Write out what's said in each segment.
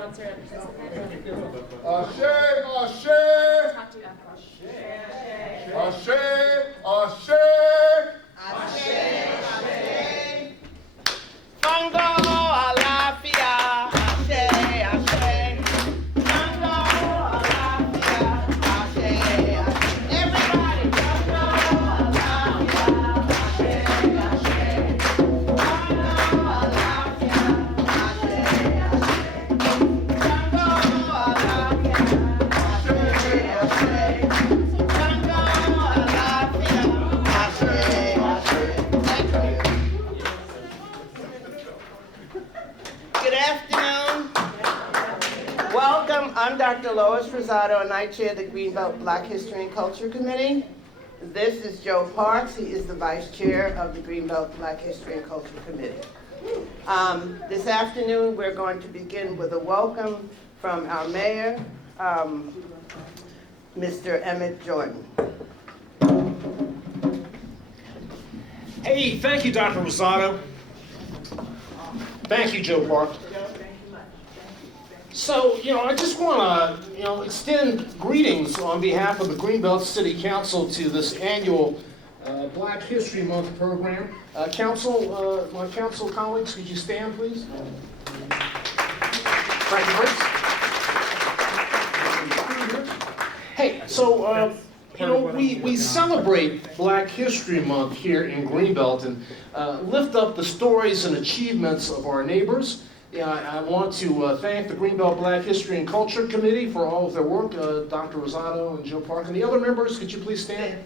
sponsor and participate. Ashe, ashe. Talk to you after. Ashe, ashe. Ashe, ashe. Fango alafia. Ashe, ashe. Fango alafia. Ashe, ashe. Everybody. Fango alafia. Ashe, ashe. Fango alafia. Ashe, ashe. Fango alafia. Ashe, ashe. Good afternoon. Welcome. I'm Dr. Lois Rosado, and I chair the Greenbelt Black History and Culture Committee. This is Joe Parks. He is the vice chair of the Greenbelt Black History and Culture Committee. This afternoon, we're going to begin with a welcome from our mayor, Mr. Emmett Jordan. Hey, thank you, Dr. Rosado. Thank you, Joe Park. So, I just want to, extend greetings on behalf of the Greenbelt City Council to this annual Black History Month program. My council colleagues, could you stand, please? Thank you, please. Hey, so, we celebrate Black History Month here in Greenbelt and lift up the stories and achievements of our neighbors. I want to thank the Greenbelt Black History and Culture Committee for all of their work, Dr. Rosado and Joe Park. And the other members, could you please stand?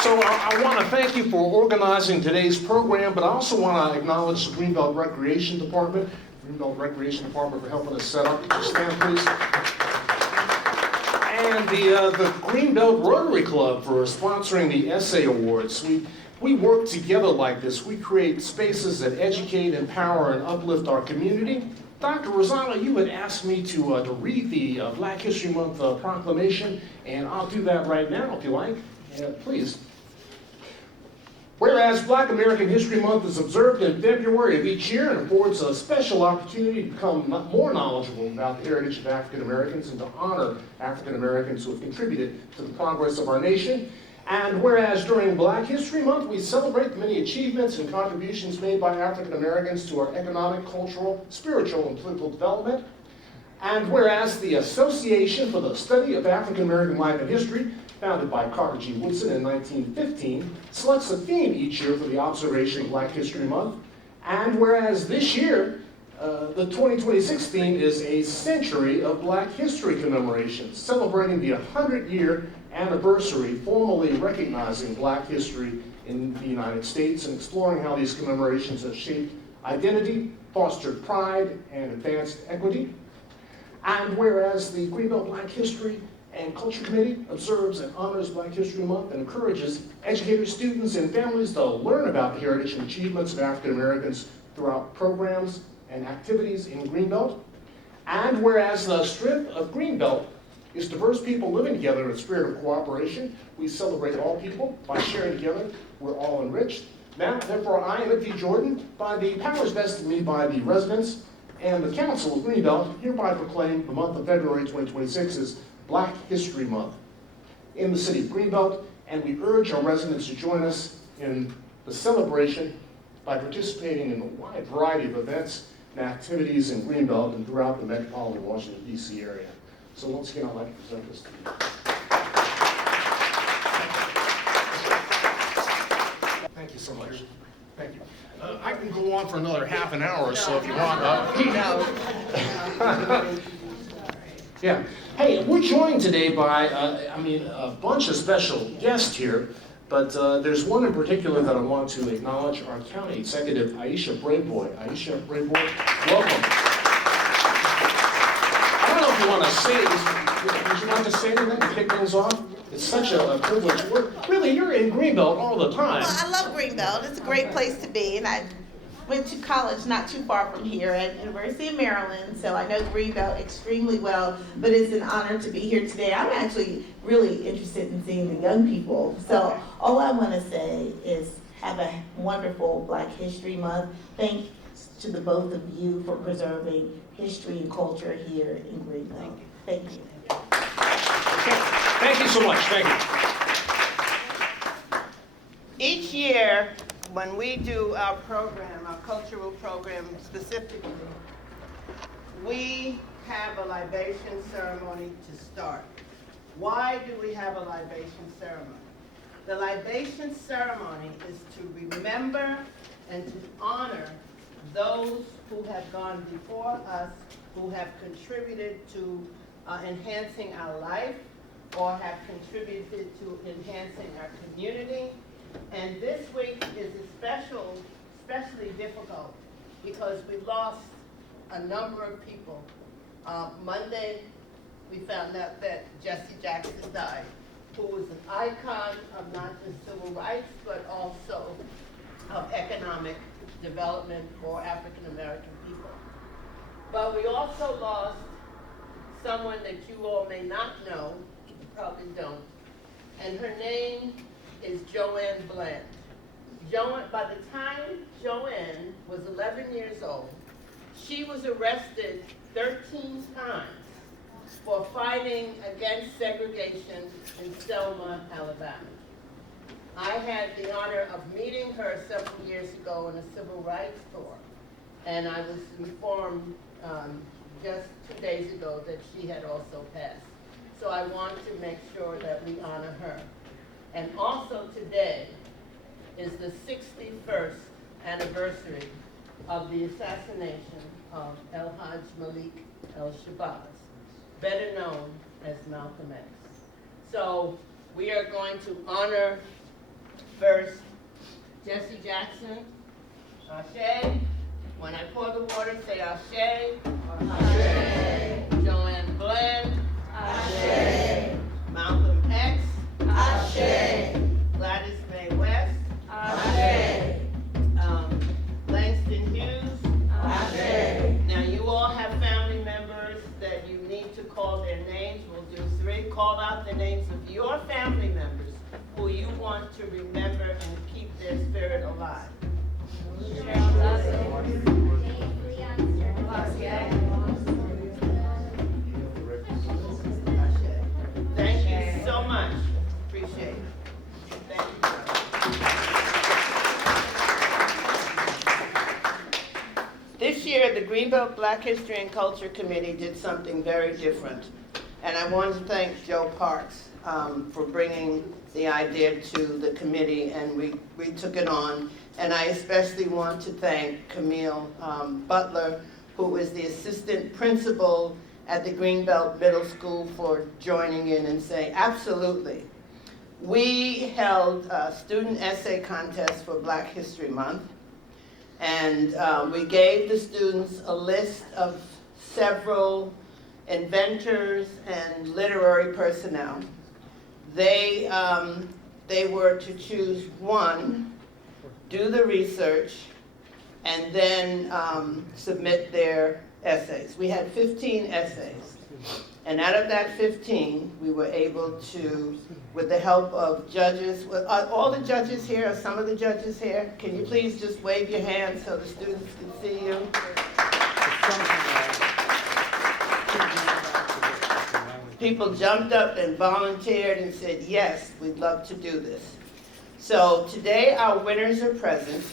So I want to thank you for organizing today's program, but I also want to acknowledge the Greenbelt Recreation Department. For helping us set up. Could you stand, please? And the Greenbelt Rotary Club for sponsoring the Essay Awards. We work together like this. We create spaces that educate, empower, and uplift our community. Dr. Rosado, you had asked me to read the Black History Month proclamation, and I'll do that right now if you like. Please. Whereas Black American History Month is observed in February of each year and affords a special opportunity to become more knowledgeable about the heritage of African Americans and to honor African Americans who have contributed to the progress of our nation. And whereas during Black History Month we celebrate the many achievements and contributions made by African Americans to our economic, cultural, spiritual, and political development. And whereas the Association for the Study of African American Life and History, founded by Carter G. Woodson in 1915, selects a theme each year for the observation of Black History Month. And whereas this year, the 2026 theme is a century of Black history commemorations, celebrating the 100-year anniversary formally recognizing Black history in the United States and exploring how these commemorations have shaped identity, fostered pride, and advanced equity. And whereas the Greenbelt Black History and Culture Committee observes and honors Black History Month and encourages educators, students, and families to learn about the heritage and achievements of African Americans throughout programs and activities in Greenbelt. And whereas the strength of Greenbelt is diverse people living together in a spirit of cooperation, we celebrate all people by sharing together. We're all enriched. Now, therefore, I, Emmett V. Jordan, by the powers vested in me by the residents and the Council of Greenbelt, hereby proclaim the month of February 2026 as Black History Month in the city of Greenbelt, and we urge our residents to join us in the celebration by participating in a wide variety of events and activities in Greenbelt and throughout the metropolitan Washington, D.C. area. So once again, I'd like to present this to you. Thank you so much. Thank you. I can go on for another half an hour or so if you want. Yeah. Hey, we're joined today by, a bunch of special guests here, but there's one in particular that I want to acknowledge, our County Executive, Aisha Brayboy. Aisha Brayboy, welcome. I don't know if you want to say, would you like to say anything to kick things off? It's such a privilege. Really, you're in Greenbelt all the time. Well, I love Greenbelt. It's a great place to be, and I went to college not too far from here at University of Maryland, so I know Greenbelt extremely well, but it's an honor to be here today. I'm actually really interested in seeing the young people, so all I want to say is have a wonderful Black History Month. Thanks to the both of you for preserving history and culture here in Greenbelt. Thank you. Thank you so much. Thank you. Each year, when we do our program, our cultural program specifically, we have a libation ceremony to start. Why do we have a libation ceremony? The libation ceremony is to remember and to honor those who have gone before us, who have contributed to enhancing our life or have contributed to enhancing our community. And this week is especially difficult because we lost a number of people. Monday, we found out that Jesse Jackson died, who was an icon of not just civil rights, but also of economic development for African American people. But we also lost someone that you all may not know, you probably don't, and her name is Joanne Bland. By the time Joanne was 11 years old, she was arrested 13 times for fighting against segregation in Selma, Alabama. I had the honor of meeting her several years ago in a civil rights tour, and I was informed just 2 days ago that she had also passed. So I want to make sure that we honor her. And also today is the 61st anniversary of the assassination of El Hajj Malik el-Shabazz, better known as Malcolm X. So we are going to honor first Jesse Jackson, Ashe. When I pour the water, say Ashe. Ashe. Joanne Bland. Ashe. Malcolm X. Ashe. Gladys Mae West. Ashe. Langston Hughes. Ashe. Now you all have family members that you need to call their names. We'll do 3. Call out the names of your family members who you want to remember and keep their spirit alive. Thank you so much. Appreciate it. Thank you. This year, the Greenbelt Black History and Culture Committee did something very different. And I want to thank Joe Parks for bringing the idea to the committee, and we took it on. And I especially want to thank Camille Butler, who is the assistant principal at the Greenbelt Middle School, for joining in and saying, absolutely. We held a student essay contest for Black History Month, and we gave the students a list of several inventors and literary personnel. They were to choose one, do the research, and then submit their essays. We had 15 essays. And out of that 15, we were able to, with the help of judges, are all the judges here, or some of the judges here? Can you please just wave your hands so the students can see you? People jumped up and volunteered and said, yes, we'd love to do this. So today our winners are present,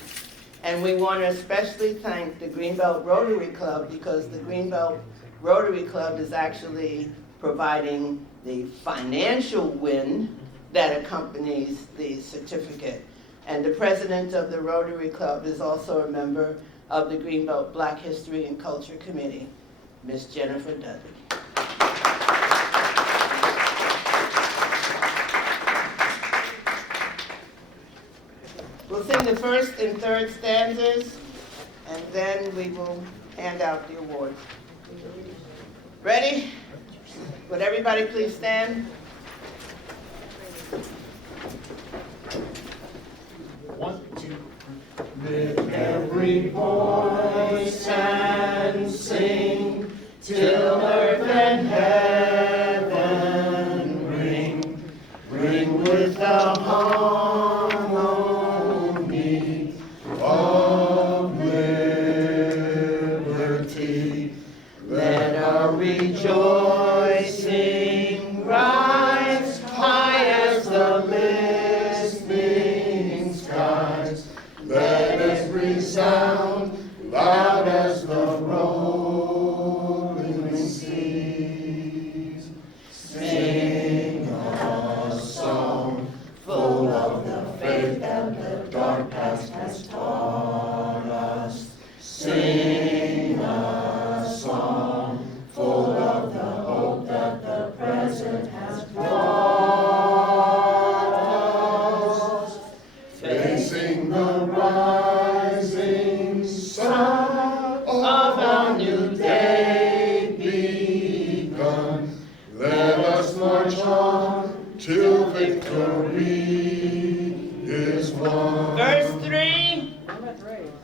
and we want to especially thank the Greenbelt Rotary Club, because the Greenbelt Rotary Club is actually providing the financial win that accompanies the certificate. And the president of the Rotary Club is also a member of the Greenbelt Black History and Culture Committee, Ms. Jennifer Dudley. We'll sing the first and third stanzas, and then we will hand out the awards. Ready? Would everybody please stand? 1, 2. Lift every voice and sing till earth and heaven ring with the harmony rejoicing, rise high as the listening skies. Let us resound loud as the rolling seas. Sing a song full of the faith that the dark past has taught us. Sing a song full of the hope that the present has brought us. Facing the rising sun of our new day begun, let us march on till victory is won. Verse 3.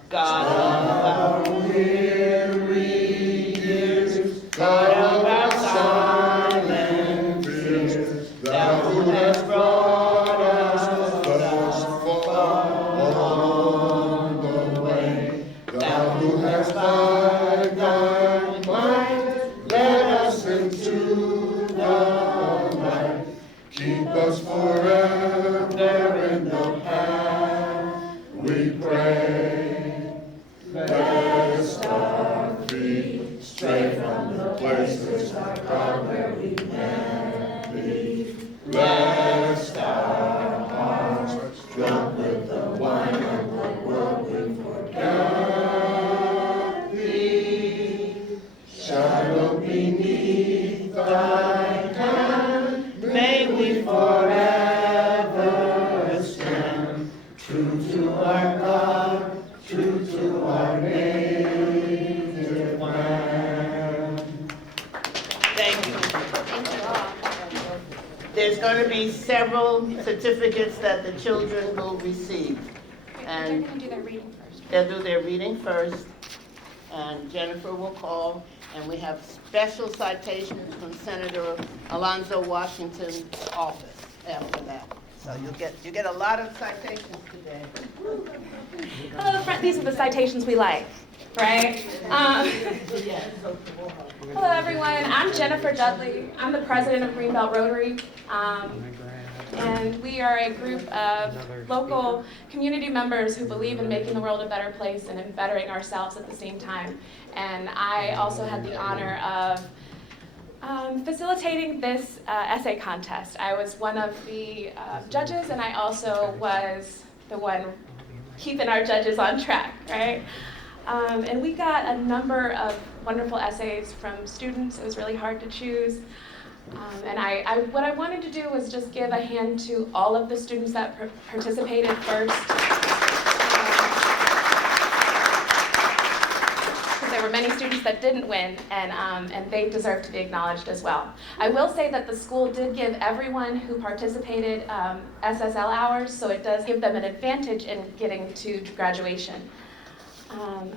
God of our Weary years, God of our silent fears, thou who hast brought us thus far on the way, thou who hast by thy might led us into the light. Keep us forever in the path we pray. Lest our feet stray from the places our God where we met thee. Lest our hearts, drunk with the wine of the world, we forget thee. Shadow beneath thy hand, may we forever stand, true to our God, true to our native land. Thank you. Thank you all. There's going to be several certificates that the children will receive. They're going to do their reading first. They'll do their reading first, and Jennifer will call, and we have special citations from Senator Alonzo Washington's office after that. So you get a lot of citations today. Hello, friend. These are the citations we like, right? Hello, everyone. I'm Jennifer Dudley. I'm the president of Greenbelt Rotary. And we are a group of local community members who believe in making the world a better place and in bettering ourselves at the same time. And I also had the honor of facilitating this essay contest. I was one of the judges, and I also was the one keeping our judges on track, right? And we got a number of wonderful essays from students. It was really hard to choose. And what I wanted to do was just give a hand to all of the students that participated first. Because there were many students that didn't win, and they deserve to be acknowledged as well. I will say that the school did give everyone who participated SSL hours, so it does give them an advantage in getting to graduation.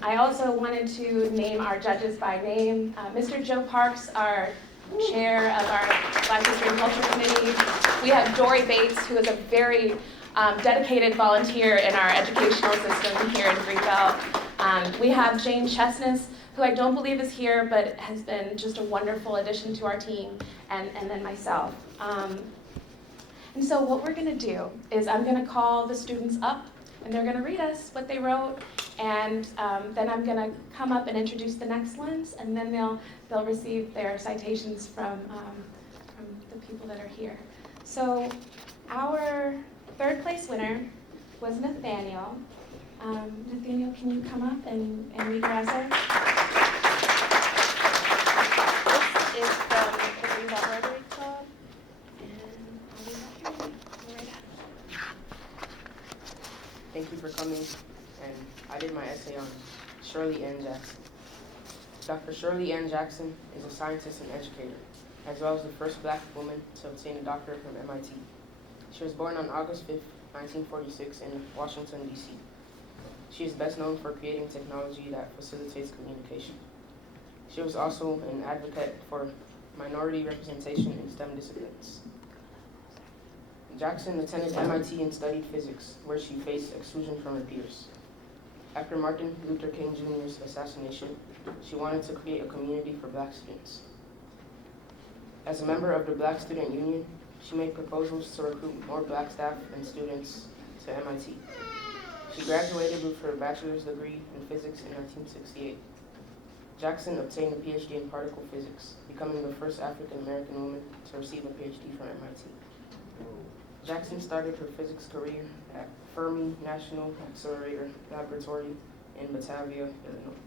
I also wanted to name our judges by name. Mr. Joe Parks, our chair of our Black History and Culture Committee. We have Dory Bates, who is a very dedicated volunteer in our educational system here in Greenbelt. We have Jane Chestnut, who I don't believe is here, but has been just a wonderful addition to our team, and then myself. And so what we're going to do is I'm going to call the students up, and they're going to read us what they wrote, and then I'm going to come up and introduce the next ones, and then they'll receive their citations from the people that are here. So our third place winner was Nathaniel. Nathaniel, can you come up and read your essay? This is from the Greenbelt Rotary Club, and I'll leave that here. Go right ahead. Thank you for coming, and I did my essay on Shirley Ann Jackson. Dr. Shirley Ann Jackson is a scientist and educator, as well as the first Black woman to obtain a doctorate from MIT. She was born on August 5, 1946 in Washington, D.C. She is best known for creating technology that facilitates communication. She was also an advocate for minority representation in STEM disciplines. Jackson attended MIT and studied physics, where she faced exclusion from her peers. After Martin Luther King Jr.'s assassination, she wanted to create a community for Black students. As a member of the Black Student Union, she made proposals to recruit more Black staff and students to MIT. She graduated with her bachelor's degree in physics in 1968. Jackson obtained a PhD in particle physics, becoming the first African American woman to receive a PhD from MIT. Jackson started her physics career at Fermi National Accelerator Laboratory in Batavia, Illinois.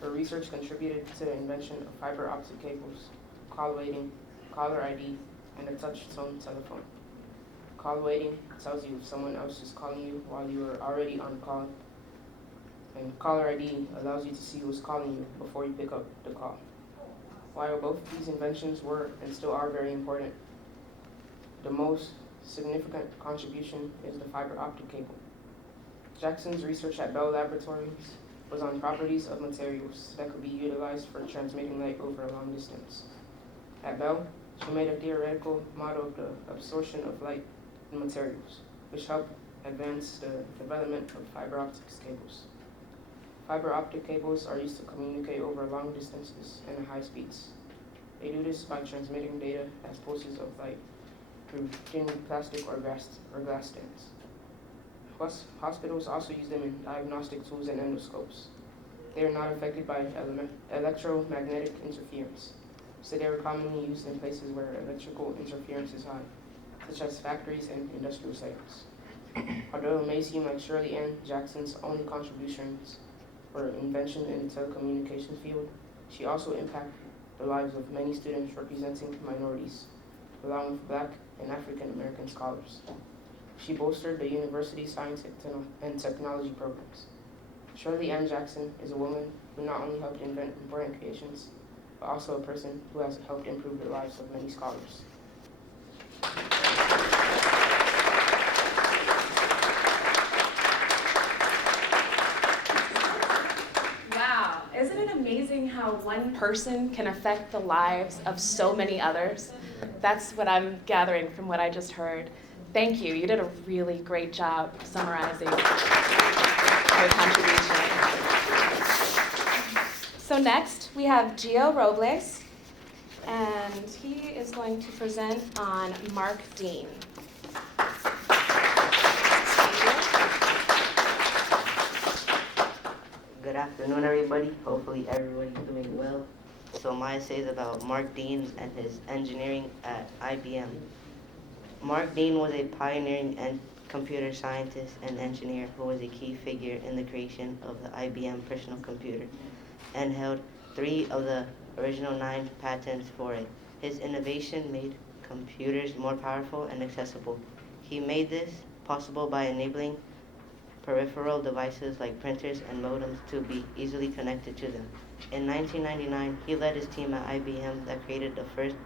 Her research contributed to the invention of fiber optic cables, call waiting, caller ID, and a touch-tone telephone. Call waiting tells you if someone else is calling you while you are already on call, and caller ID allows you to see who's calling you before you pick up the call. While both these inventions were and still are very important, the most significant contribution is the fiber optic cable. Jackson's research at Bell Laboratories was on properties of materials that could be utilized for transmitting light over a long distance. At Bell, she made a theoretical model of the absorption of light in materials, which helped advance the development of fiber optic cables. Fiber optic cables are used to communicate over long distances and at high speeds. They do this by transmitting data as pulses of light through thin plastic or glass strands. Plus, hospitals also use them in diagnostic tools and endoscopes. They are not affected by electromagnetic interference, so they are commonly used in places where electrical interference is high, such as factories and industrial sites. Although it may seem like Shirley Ann Jackson's only contributions were invention in the telecommunications field, she also impacted the lives of many students representing minorities, along with Black and African American scholars. She bolstered the university's science and technology programs. Shirley Ann Jackson is a woman who not only helped invent important creations, but also a person who has helped improve the lives of many scholars. Wow, isn't it amazing how one person can affect the lives of so many others? That's what I'm gathering from what I just heard. Thank you. You did a really great job summarizing your contribution. So next, we have Gio Robles, and he is going to present on Mark Dean. Good afternoon, everybody. Hopefully everybody's doing well. So my essay is about Mark Dean and his engineering at IBM. Mark Dean was a pioneering computer scientist and engineer who was a key figure in the creation of the IBM personal computer and held 3 of the original 9 patents for it. His innovation made computers more powerful and accessible. He made this possible by enabling peripheral devices like printers and modems to be easily connected to them. In 1999, he led his team at IBM that created the first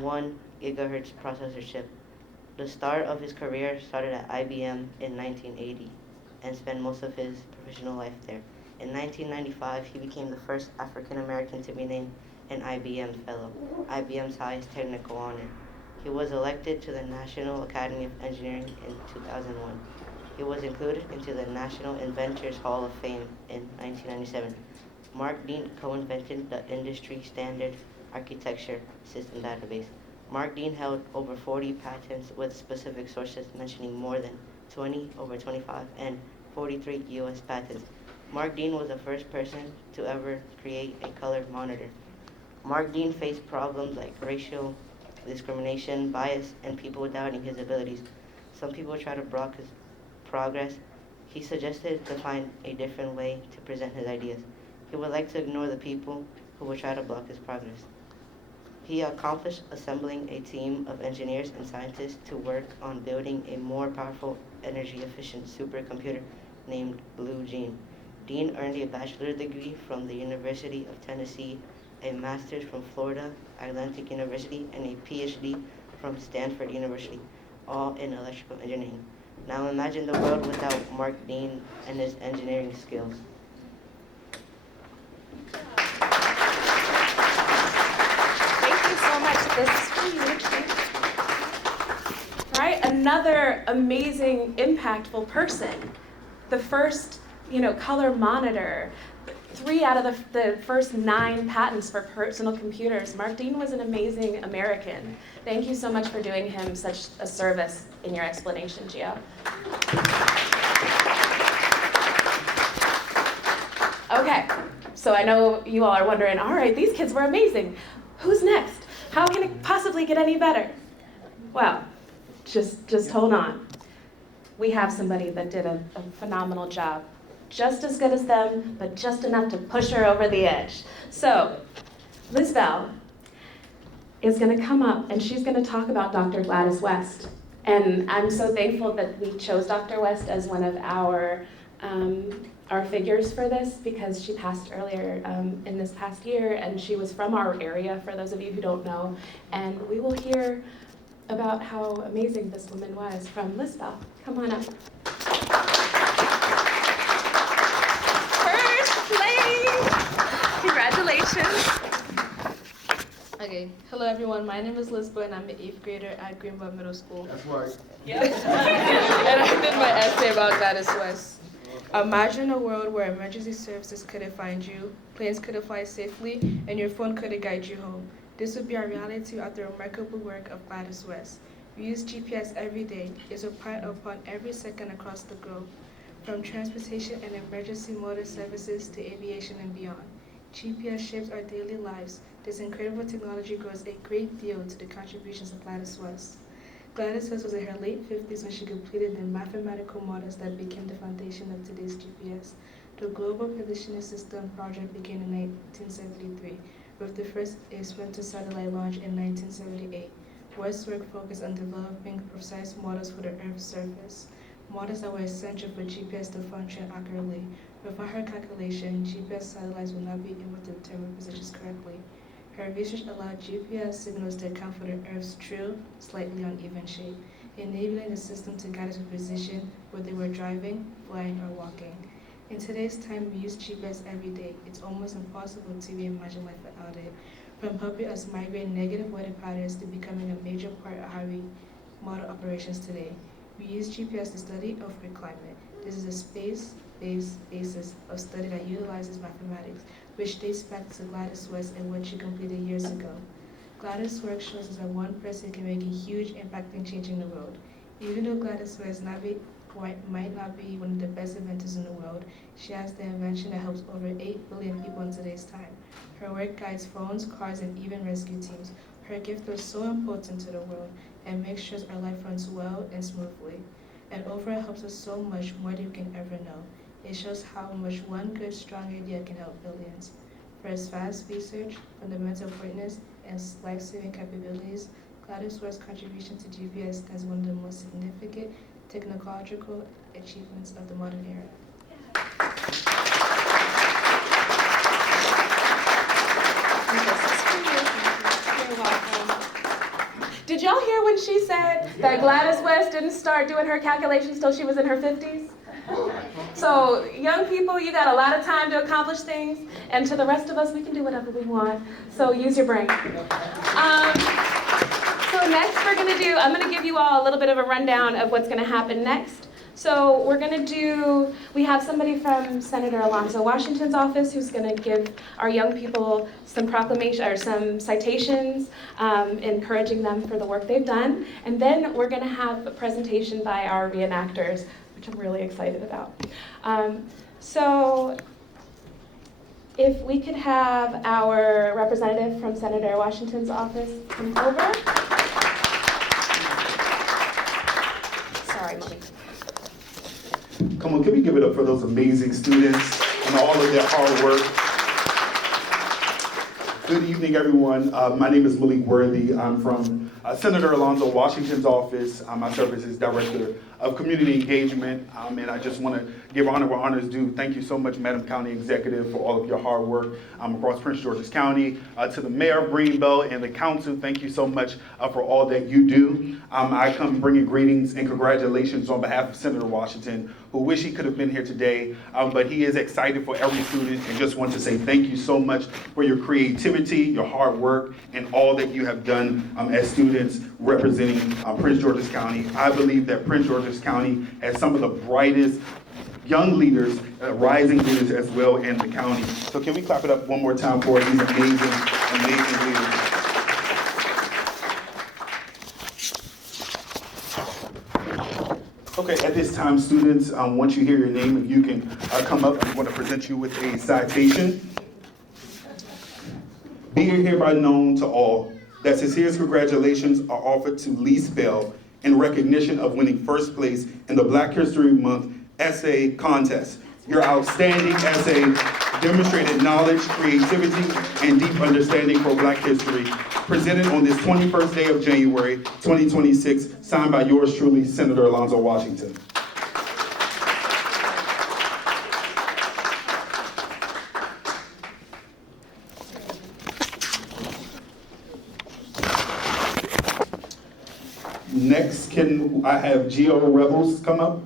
1 gigahertz processor chip. The start of his career started at IBM in 1980 and spent most of his professional life there. In 1995, he became the first African American to be named an IBM Fellow, IBM's highest technical honor. He was elected to the National Academy of Engineering in 2001. He was included into the National Inventors Hall of Fame in 1997. Mark Dean co-invented the industry standard architecture system database. Mark Dean held over 40 patents with specific sources mentioning more than 20 over 25 and 43 U.S. patents. Mark Dean was the first person to ever create a color monitor. Mark Dean faced problems like racial discrimination, bias, and people doubting his abilities. Some people tried to block his progress. He suggested to find a different way to present his ideas. He would like to ignore the people who would try to block his progress. He accomplished assembling a team of engineers and scientists to work on building a more powerful, energy-efficient supercomputer named Blue Gene. Dean earned a bachelor's degree from the University of Tennessee, a master's from Florida Atlantic University, and a PhD from Stanford University, all in electrical engineering. Now imagine the world without Mark Dean and his engineering skills. So much. This is for you. Right? Another amazing, impactful person. The first, color monitor. 3 out of the first 9 patents for personal computers. Mark Dean was an amazing American. Thank you so much for doing him such a service in your explanation, Gio. Okay, so I know you all are wondering, all right, these kids were amazing. Who's next? How can it possibly get any better? Well, just hold on. We have somebody that did a phenomenal job. Just as good as them, but just enough to push her over the edge. So, Lise-Bell is gonna come up and she's gonna talk about Dr. Gladys West. And I'm so thankful that we chose Dr. West as one of our figures for this, because she passed earlier in this past year, and she was from our area, for those of you who don't know. And we will hear about how amazing this woman was from Lise-Bell. Come on up. First place! Congratulations. Okay, hello everyone, my name is Lise-Bell and I'm an 8th grader at Greenbelt Middle School. That's right. Yep. And I did my essay about Gladys West. Imagine a world where emergency services couldn't find you, planes couldn't fly safely, and your phone couldn't guide you home. This would be our reality without the remarkable work of Gladys West. We use GPS every day. It's applied upon every second across the globe, from transportation and emergency motor services to aviation and beyond. GPS shapes our daily lives. This incredible technology goes a great deal to the contributions of Gladys West. Gladys West was in her late 50s when she completed the mathematical models that became the foundation of today's GPS. The Global Positioning System project began in 1973, with the first experimental satellite launch in 1978. West's work focused on developing precise models for the Earth's surface, models that were essential for GPS to function accurately. Without her calculation, GPS satellites would not be able to determine positions correctly. Her research allowed GPS signals to account for the Earth's true, slightly uneven shape, enabling the system to guide us with precision whether they were driving, flying, or walking. In today's time, we use GPS every day. It's almost impossible to reimagine life without it. From helping us migrate negative weather patterns to becoming a major part of how we model operations today. We use GPS to study Earthquake climate. This is a space-based basis of study that utilizes mathematics, which dates back to Gladys West and what she completed years ago. Gladys' work shows us that one person can make a huge impact in changing the world. Even though Gladys West might not be one of the best inventors in the world, she has the invention that helps over 8 billion people in today's time. Her work guides phones, cars, and even rescue teams. Her gift was so important to the world and makes sure our life runs well and smoothly. And overall helps us so much more than we can ever know. It shows how much one good, strong idea can help billions. For its vast research, fundamental importance, and life-saving capabilities, Gladys West's contribution to GPS is one of the most significant technological achievements of the modern era. This is for you. You're welcome. Did y'all hear when she said that Gladys West didn't start doing her calculations till she was in her 50s? So young people, you got a lot of time to accomplish things, and to the rest of us, we can do whatever we want. So use your brain. So next I'm going to give you all a little bit of a rundown of what's going to happen next. So we have somebody from Senator Alonzo Washington's office who's going to give our young people some proclamation or some citations, encouraging them for the work they've done. And then we're going to have a presentation by our reenactors, which I'm really excited about. So if we could have our representative from Senator Washington's office come over. Sorry, Malik. Come on, can we give it up for those amazing students and all of their hard work? Good evening, everyone. My name is Malik Worthy. I'm from Senator Alonzo Washington's office. I serve as his Director of Community Engagement, and I just want to give honor where honor is due. Thank you so much, Madam County Executive, for all of your hard work across Prince George's County. To the Mayor of Greenbelt and the Council, thank you so much for all that you do. I come bringing greetings and congratulations on behalf of Senator Washington, who wish he could have been here today, but he is excited for every student and just want to say thank you so much for your creativity, your hard work, and all that you have done as students representing Prince George's County. I believe that Prince George's County has some of the brightest young leaders, rising leaders as well in the county. So can we clap it up one more time for these amazing, amazing leaders? Okay, at this time, students, once you hear your name, if you can come up, I'm going to present you with a citation. Be it hereby known to all that sincerest congratulations are offered to Lise-Bell in recognition of winning first place in the Black History Month essay contest. Your outstanding essay demonstrated knowledge, creativity, and deep understanding for Black history, presented on this 21st day of January 2026, signed by yours truly, Senator Alonzo Washington. Next, can I have Geo Robles come up?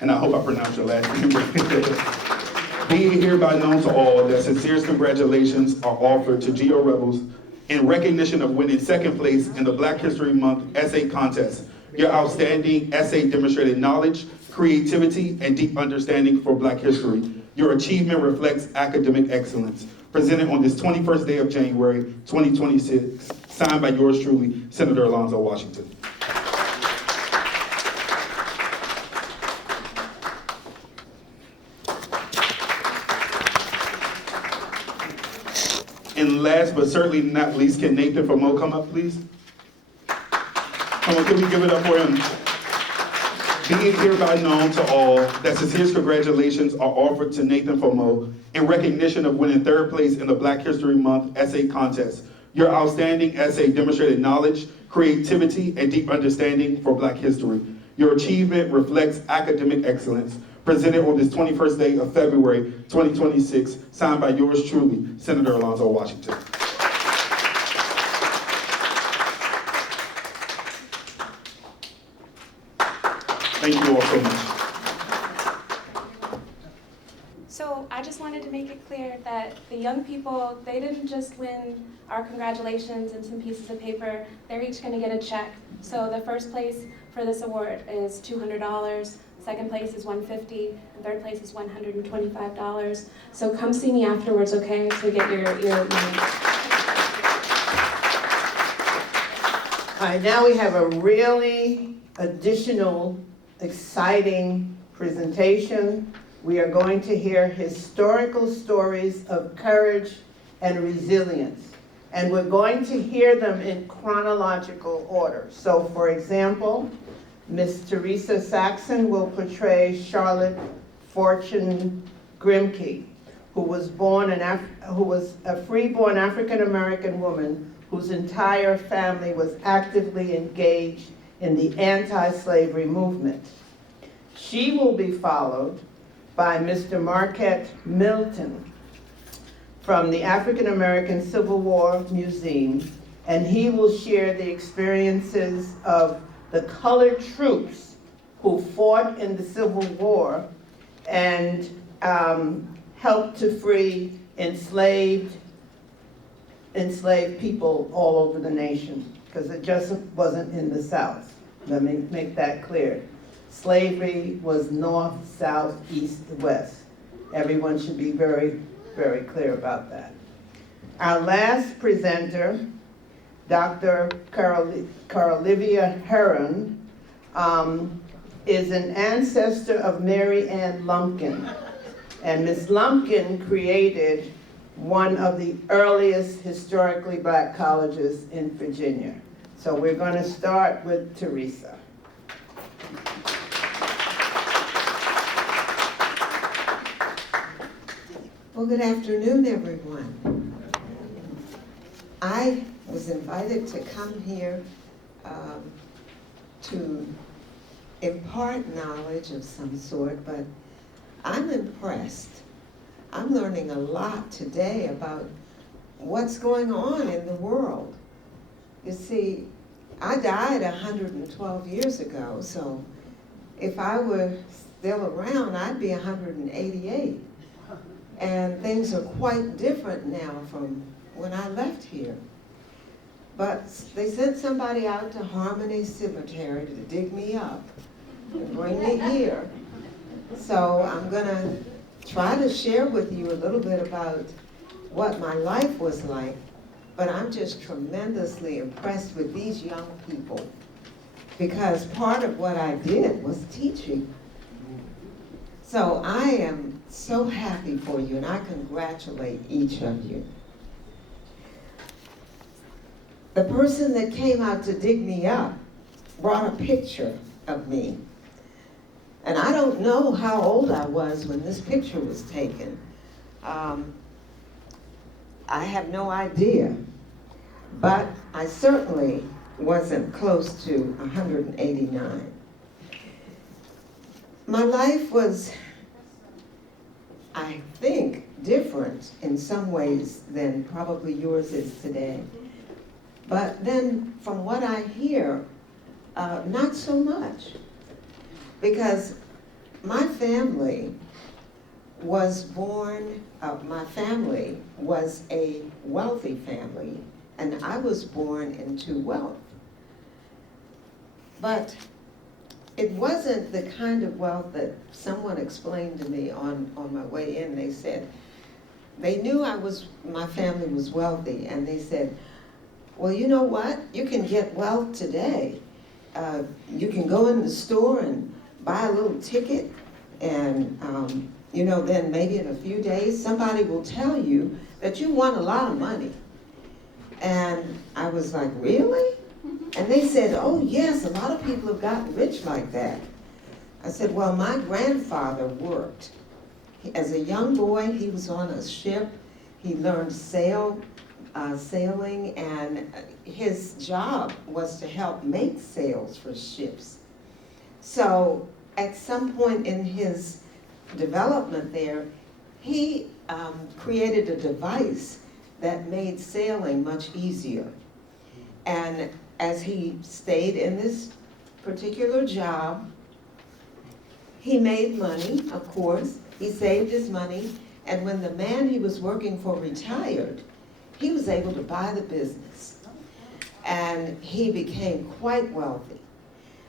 And I hope I pronounced your last name right. Be it hereby known to all that sincerest congratulations are offered to Geo Robles in recognition of winning second place in the Black History Month essay contest. Your outstanding essay demonstrated knowledge, creativity, and deep understanding for Black history. Your achievement reflects academic excellence. Presented on this 21st day of January 2026, signed by yours truly, Senator Alonzo Washington. And last but certainly not least, can Nathanbryel come up, please? Come on, can we give it up for him? Be it hereby known to all that sincerest congratulations are offered to Nathanbryel in recognition of winning third place in the Black History Month essay contest. Your outstanding essay demonstrated knowledge, creativity, and deep understanding for Black history. Your achievement reflects academic excellence. Presented on this 21st day of February 2026, signed by yours truly, Senator Alonzo Washington. Thank you all so much. So I just wanted to make it clear that the young people, they didn't just win our congratulations and some pieces of paper. They're each going to get a check. So the first place for this award is $200. Second place is $150, and third place is $125. So come see me afterwards, okay, to get your money. All right, now we have a really additional, exciting presentation. We are going to hear historical stories of courage and resilience. And we're going to hear them in chronological order. So for example, Miss Theresa Saxon will portray Charlotte Forten Grimke, who was a free-born African-American woman whose entire family was actively engaged in the anti-slavery movement. She will be followed by Mr. Marquett Milton from the African American Civil War Museum, and he will share the experiences of the colored troops who fought in the Civil War and helped to free enslaved people all over the nation, because it just wasn't in the South. Let me make that clear. Slavery was north, south, east, west. Everyone should be very, very clear about that. Our last presenter, Dr. Carolivia Herron, is an ancestor of Mary Ann Lumpkin. And Miss Lumpkin created one of the earliest historically Black colleges in Virginia. So we're going to start with Theresa. Well, good afternoon, everyone. I was invited to come here to impart knowledge of some sort, but I'm impressed. I'm learning a lot today about what's going on in the world. You see, I died 112 years ago, so if I were still around, I'd be 188. And things are quite different now from when I left here. But they sent somebody out to Harmony Cemetery to dig me up and bring me here. So I'm gonna try to share with you a little bit about what my life was like, but I'm just tremendously impressed with these young people because part of what I did was teaching. So I am so happy for you and I congratulate each of you. The person that came out to dig me up brought a picture of me. And I don't know how old I was when this picture was taken. I have no idea, but I certainly wasn't close to 189. My life was, I think, different in some ways than probably yours is today. But then from what I hear, not so much. Because my family was born, my family was a wealthy family, and I was born into wealth. But it wasn't the kind of wealth that someone explained to me on my way in. They said, they knew my family was wealthy, and they said, well, you know what? You can get wealth today. You can go in the store and buy a little ticket, and then maybe in a few days, somebody will tell you that you won a lot of money. And I was like, really? And they said, oh yes, a lot of people have gotten rich like that. I said, well, my grandfather worked. As a young boy, he was on a ship. He learned sailing, and his job was to help make sails for ships. So at some point in his development there, he created a device that made sailing much easier. And as he stayed in this particular job, he made money, of course. He saved his money, and when the man he was working for retired, he was able to buy the business, and he became quite wealthy.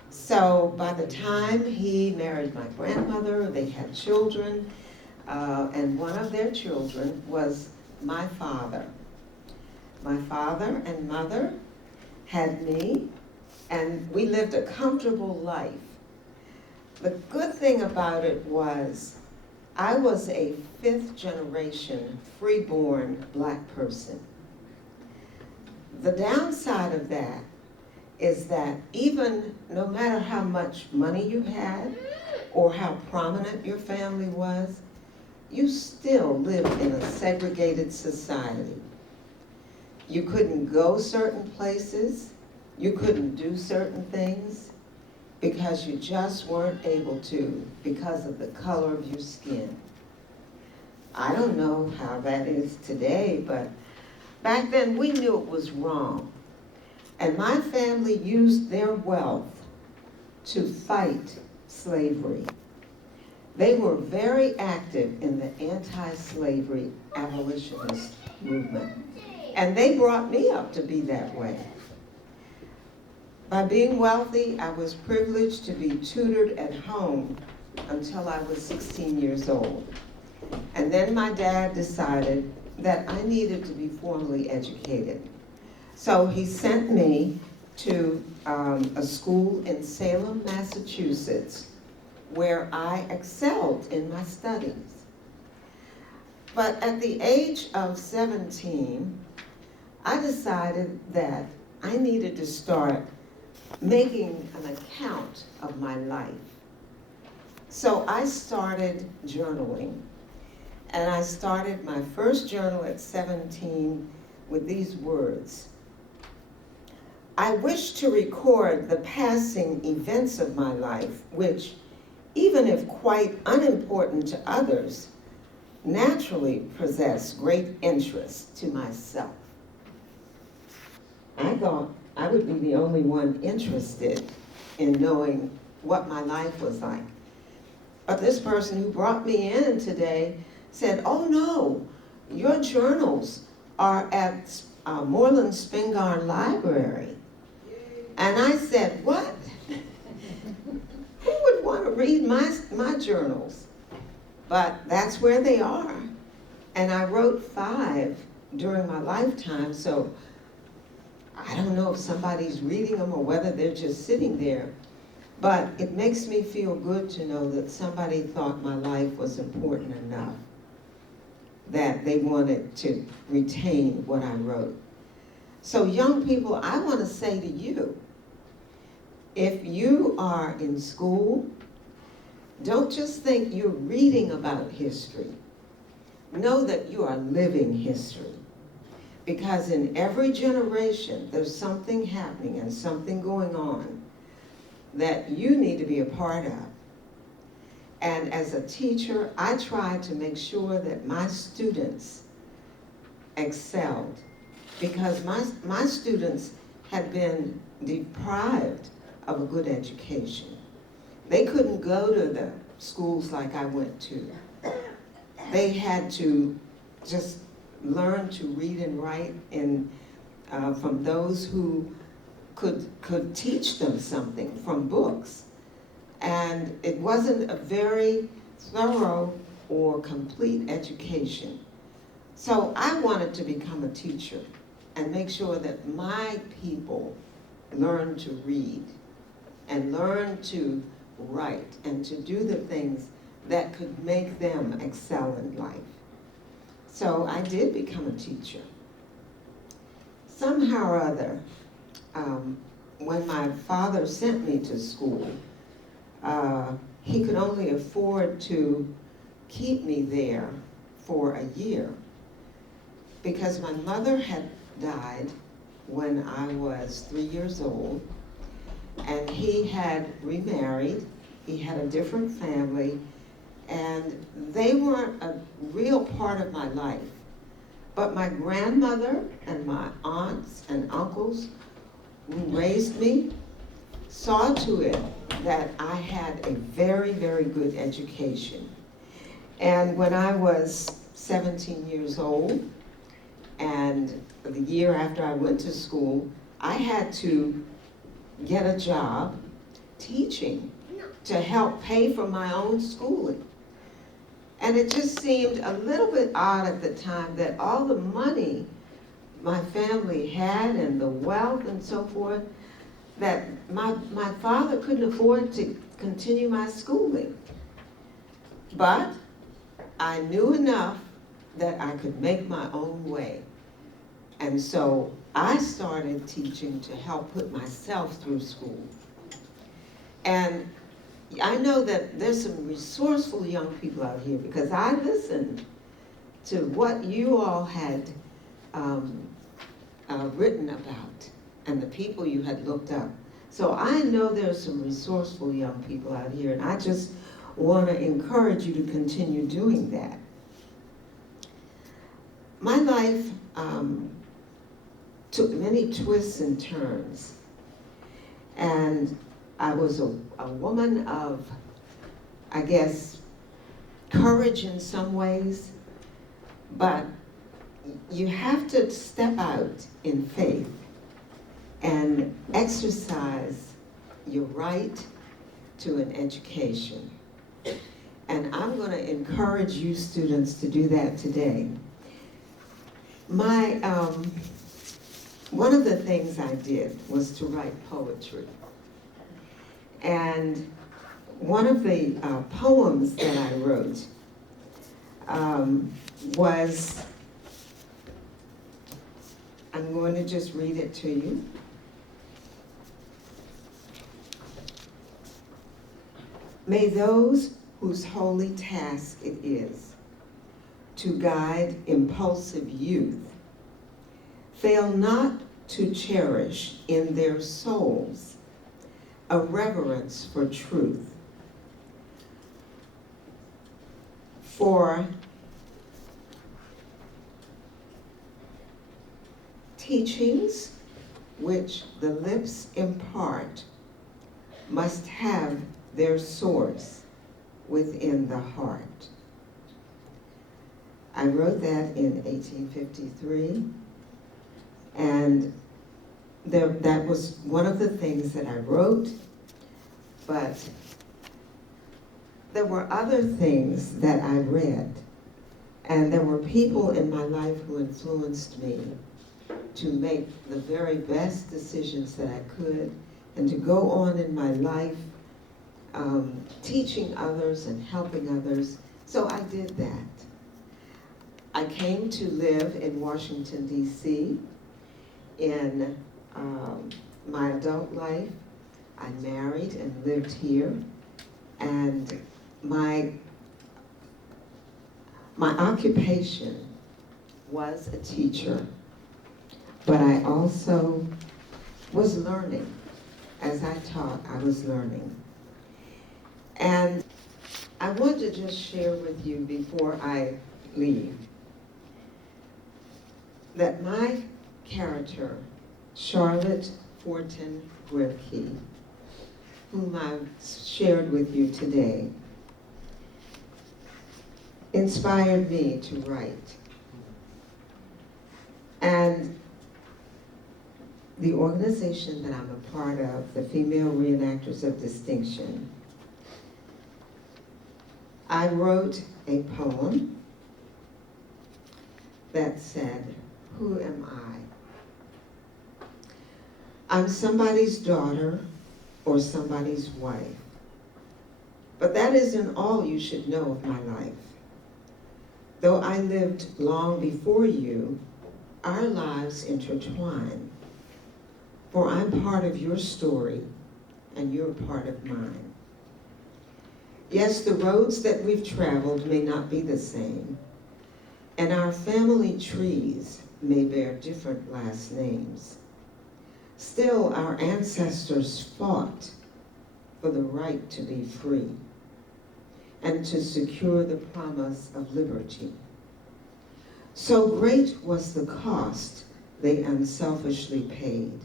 So by the time he married my grandmother, they had children, and one of their children was my father. My father and mother had me, and we lived a comfortable life. The good thing about it was I was a fifth generation freeborn black person. The downside of that is that even no matter how much money you had or how prominent your family was, you still lived in a segregated society. You couldn't go certain places, you couldn't do certain things because you just weren't able to because of the color of your skin. I don't know how that is today, but back then we knew it was wrong. And my family used their wealth to fight slavery. They were very active in the anti-slavery abolitionist movement. And they brought me up to be that way. By being wealthy, I was privileged to be tutored at home until I was 16 years old. And then my dad decided that I needed to be formally educated. So he sent me to a school in Salem, Massachusetts, where I excelled in my studies. But at the age of 17, I decided that I needed to start making an account of my life. So I started journaling. And I started my first journal at 17 with these words. I wish to record the passing events of my life, which, even if quite unimportant to others, naturally possess great interest to myself. I thought I would be the only one interested in knowing what my life was like. But this person who brought me in today said, oh no, your journals are at Moreland Spingarn Library. And I said, what? Who would want to don't read my journals, but that's where they are. And I wrote 5 during my lifetime, so I don't know if somebody's reading them or whether they're just sitting there. But it makes me feel good to know that somebody thought my life was important enough that they wanted to retain what I wrote. So young people, I want to say to you, if you are in school, don't just think you're reading about history. Know that you are living history. Because in every generation, there's something happening and something going on that you need to be a part of. And as a teacher, I try to make sure that my students excelled, because my students had been deprived of a good education. They couldn't go to the schools like I went to. They had to just learn to read and write from those who could teach them something from books. And it wasn't a very thorough or complete education. So I wanted to become a teacher and make sure that my people learn to read and learn to write and to do the things that could make them excel in life. So I did become a teacher. Somehow or other, when my father sent me to school, he could only afford to keep me there for a year because my mother had died when I was 3 years old, and he had remarried. He had a different family, and they weren't a real part of my life. But my grandmother and my aunts and uncles who raised me saw to it that I had a very, very good education. And when I was 17 years old, and the year after I went to school, I had to get a job teaching to help pay for my own schooling. And it just seemed a little bit odd at the time that all the money my family had and the wealth and so forth, that my father couldn't afford to continue my schooling. But I knew enough that I could make my own way. And so I started teaching to help put myself through school. And I know that there's some resourceful young people out here because I listened to what you all had written about and the people you had looked up. So I know there's some resourceful young people out here, and I just want to encourage you to continue doing that. My life took many twists and turns, and I was a woman of, I guess, courage in some ways, but you have to step out in faith and exercise your right to an education. And I'm going to encourage you students to do that today. One of the things I did was to write poetry. And one of the poems that I wrote was, I'm going to just read it to you. May those whose holy task it is to guide impulsive youth fail not to cherish in their souls a reverence for truth. For teachings which the lips impart must have their source within the heart. I wrote that in 1853, and that was one of the things that I wrote, but there were other things that I read, and there were people in my life who influenced me to make the very best decisions that I could and to go on in my life teaching others and helping others. So I did that. I came to live in Washington, D.C. in my adult life. I married and lived here, and my occupation was a teacher, but I also was learning. As I taught, I was learning. And I want to just share with you before I leave that my character, Charlotte Forten Grimke, whom I've shared with you today, inspired me to write. And the organization that I'm a part of, the Female Re-enactors of Distinction, I wrote a poem that said, "Who am I? I'm somebody's daughter or somebody's wife, but that isn't all you should know of my life. Though I lived long before you, our lives intertwine, for I'm part of your story and you're part of mine. Yes, the roads that we've traveled may not be the same, and our family trees may bear different last names. Still, our ancestors fought for the right to be free and to secure the promise of liberty. So great was the cost they unselfishly paid,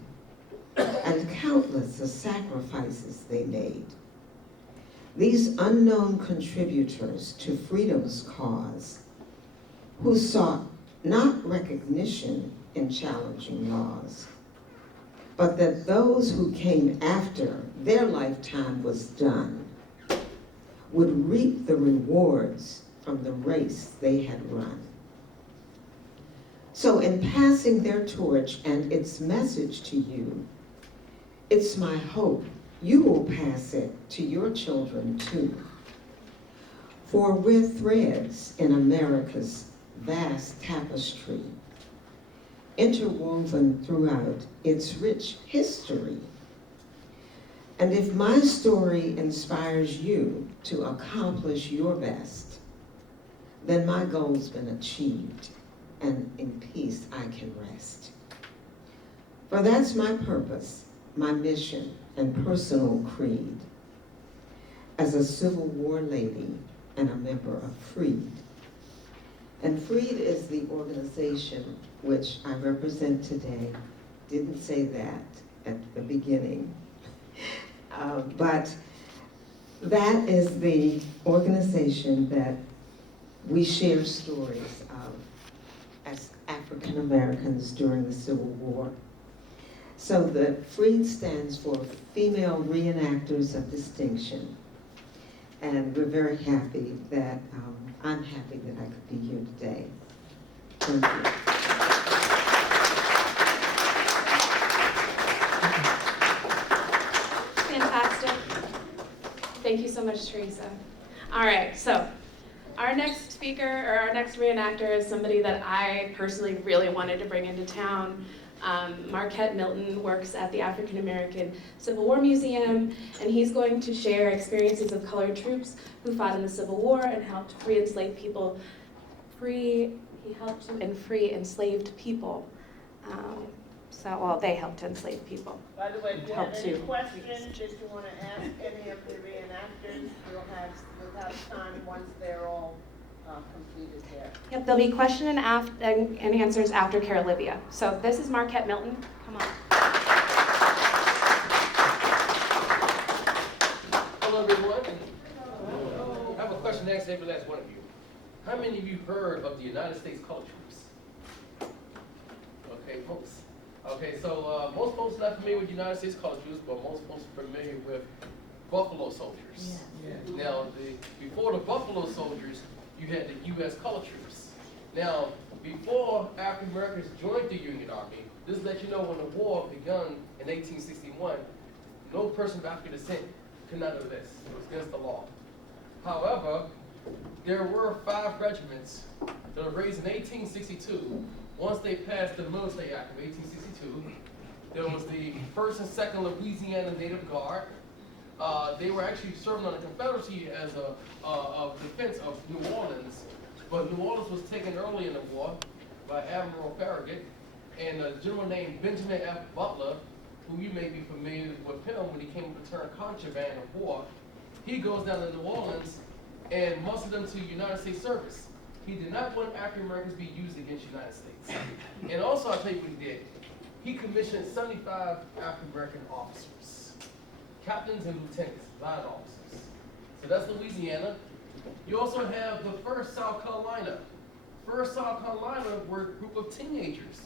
and countless the sacrifices they made. These unknown contributors to freedom's cause, who sought not recognition in challenging laws, but that those who came after their lifetime was done would reap the rewards from the race they had run. So in passing their torch and its message to you, it's my hope you will pass it to your children too. For we're threads in America's vast tapestry, interwoven throughout its rich history. And if my story inspires you to accomplish your best, then my goal's been achieved, and in peace I can rest. For that's my purpose, my mission, and personal creed as a Civil War lady and a member of Freed. And Freed is the organization which I represent today. Didn't say that at the beginning, but that is the organization that we share stories of as African Americans during the Civil War. So the FREED stands for Female Re-enactors of Distinction. And we're very happy that, I'm happy that I could be here today. Thank you. Fantastic. Thank you so much, Theresa. All right, so our next speaker, or our next reenactor, is somebody that I personally really wanted to bring into town. Marquett Milton works at the African American Civil War Museum, and he's going to share experiences of colored troops who fought in the Civil War and helped free enslaved people. He helped to free enslaved people. They helped to enslave people. By the way, if you have any questions that you want to ask any of the reenactors, we'll have time once they're all completed there. Yep, there'll be question and answers after Carolivia. So this is Marquett Milton. Come on. Hello, everyone. Hello. I have a question to ask every last one of you. How many of you heard of the United States Colored Troops? Okay, most. Okay, so most folks are not familiar with the United States Colored Troops, but most folks are familiar with Buffalo Soldiers. Yeah. Now, had the U.S. colored troops. Now, before African Americans joined the Union Army, this lets you know when the war begun in 1861, no person of African descent could not enlist. It was against the law. However, there were 5 regiments that were raised in 1862. Once they passed the Military Act of 1862, there was the 1st and 2nd Louisiana Native Guard. They were actually serving on the Confederacy as a defense of New Orleans, but New Orleans was taken early in the war by Admiral Farragut, and a general named Benjamin F. Butler, who you may be familiar with him when he came to turn contraband of war. He goes down to New Orleans and mustered them to United States service. He did not want African Americans to be used against the United States. And also, I'll tell you what he did. He commissioned 75 African American officers, captains and lieutenants, line officers. So that's Louisiana. You also have the 1st South Carolina. 1st South Carolina were a group of teenagers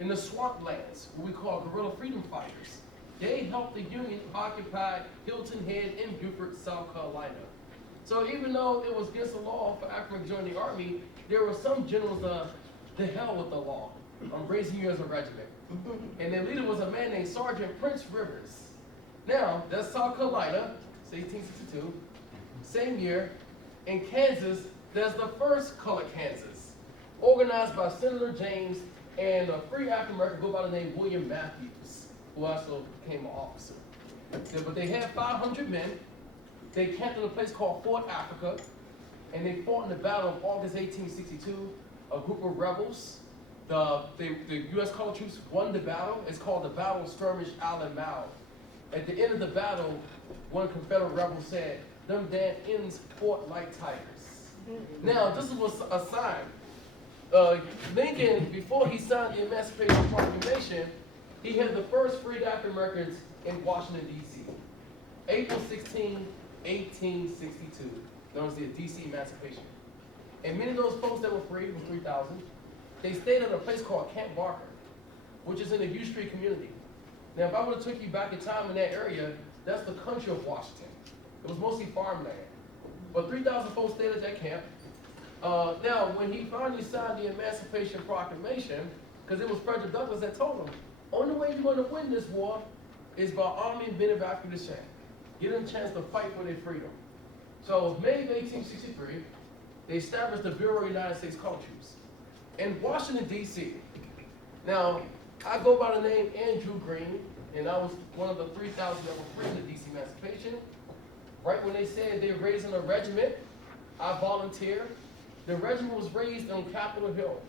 in the swamplands, what we call guerrilla freedom fighters. They helped the Union occupy Hilton Head in Beaufort, South Carolina. So even though it was against the law for Africans to join the Army, there were some generals, the hell with the law. I'm raising you as a regiment. And their leader was a man named Sergeant Prince Rivers. Now, that's South Carolina, it's 1862. Same year, in Kansas, there's the 1st Colored Kansas, organized by Senator James and a free African American go by the name William Matthews, who also became an officer. But they had 500 men. They camped in a place called Fort Africa, and they fought in the Battle of August 1862. A group of rebels, the U.S. colored troops won the battle. It's called the Battle of Skirmish Island Mound. At the end of the battle, one Confederate rebel said, "Them damn ends fought like tigers." Now, this was a sign. Lincoln, before he signed the Emancipation Proclamation, he had the first freed African Americans in Washington, D.C. April 16, 1862, known as the D.C. Emancipation. And many of those folks that were freed, 3,000, they stayed at a place called Camp Barker, which is in the U Street community. Now, if I would have took you back in time in that area, that's the country of Washington. It was mostly farmland. But 3,000 folks stayed at that camp. Now, when he finally signed the Emancipation Proclamation, because it was Frederick Douglass that told him, only way you're going to win this war is by arming men of African descent. Give them a chance to fight for their freedom. So, May of 1863, they established the Bureau of United States Colored Troops in Washington, D.C. Now, I go by the name Andrew Green, and I was one of the 3,000 that were free in the D.C. Emancipation. Right when they said they're raising a regiment, I volunteered. The regiment was raised on Capitol Hill.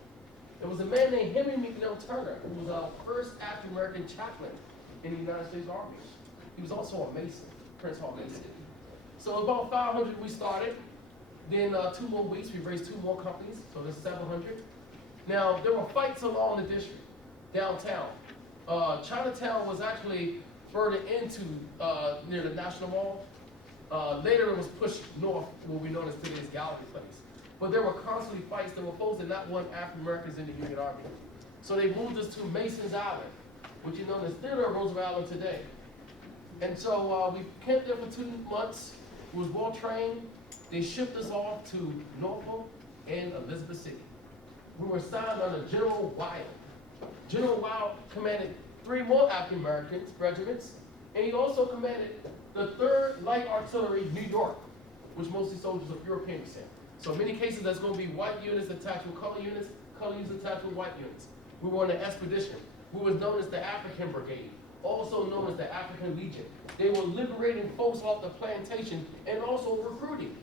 There was a man named Henry McNeil Turner, who was our first African-American chaplain in the United States Army. He was also a Mason, Prince Hall Mason. So about 500 we started. Then 2 more weeks, we raised 2 more companies, so there's 700. Now, there were fights along the district, downtown. Chinatown was actually further into near the National Mall. Later it was pushed north, what we know as today's Gallery Place. But there were constantly fights. There were folks that not want African Americans in the Union Army. So they moved us to Mason's Island, which is known as Theodore Roosevelt Island today. And so we camped there for 2 months. We was well trained. They shipped us off to Norfolk and Elizabeth City. We were assigned under General Wild. General Wild commanded 3 more African American regiments, and he also commanded the 3rd Light Artillery, New York, which mostly soldiers of European descent. So in many cases, there's going to be white units attached with color units attached with white units. We were on an expedition. We were known as the African Brigade, also known as the African Legion. They were liberating folks off the plantation and also recruiting.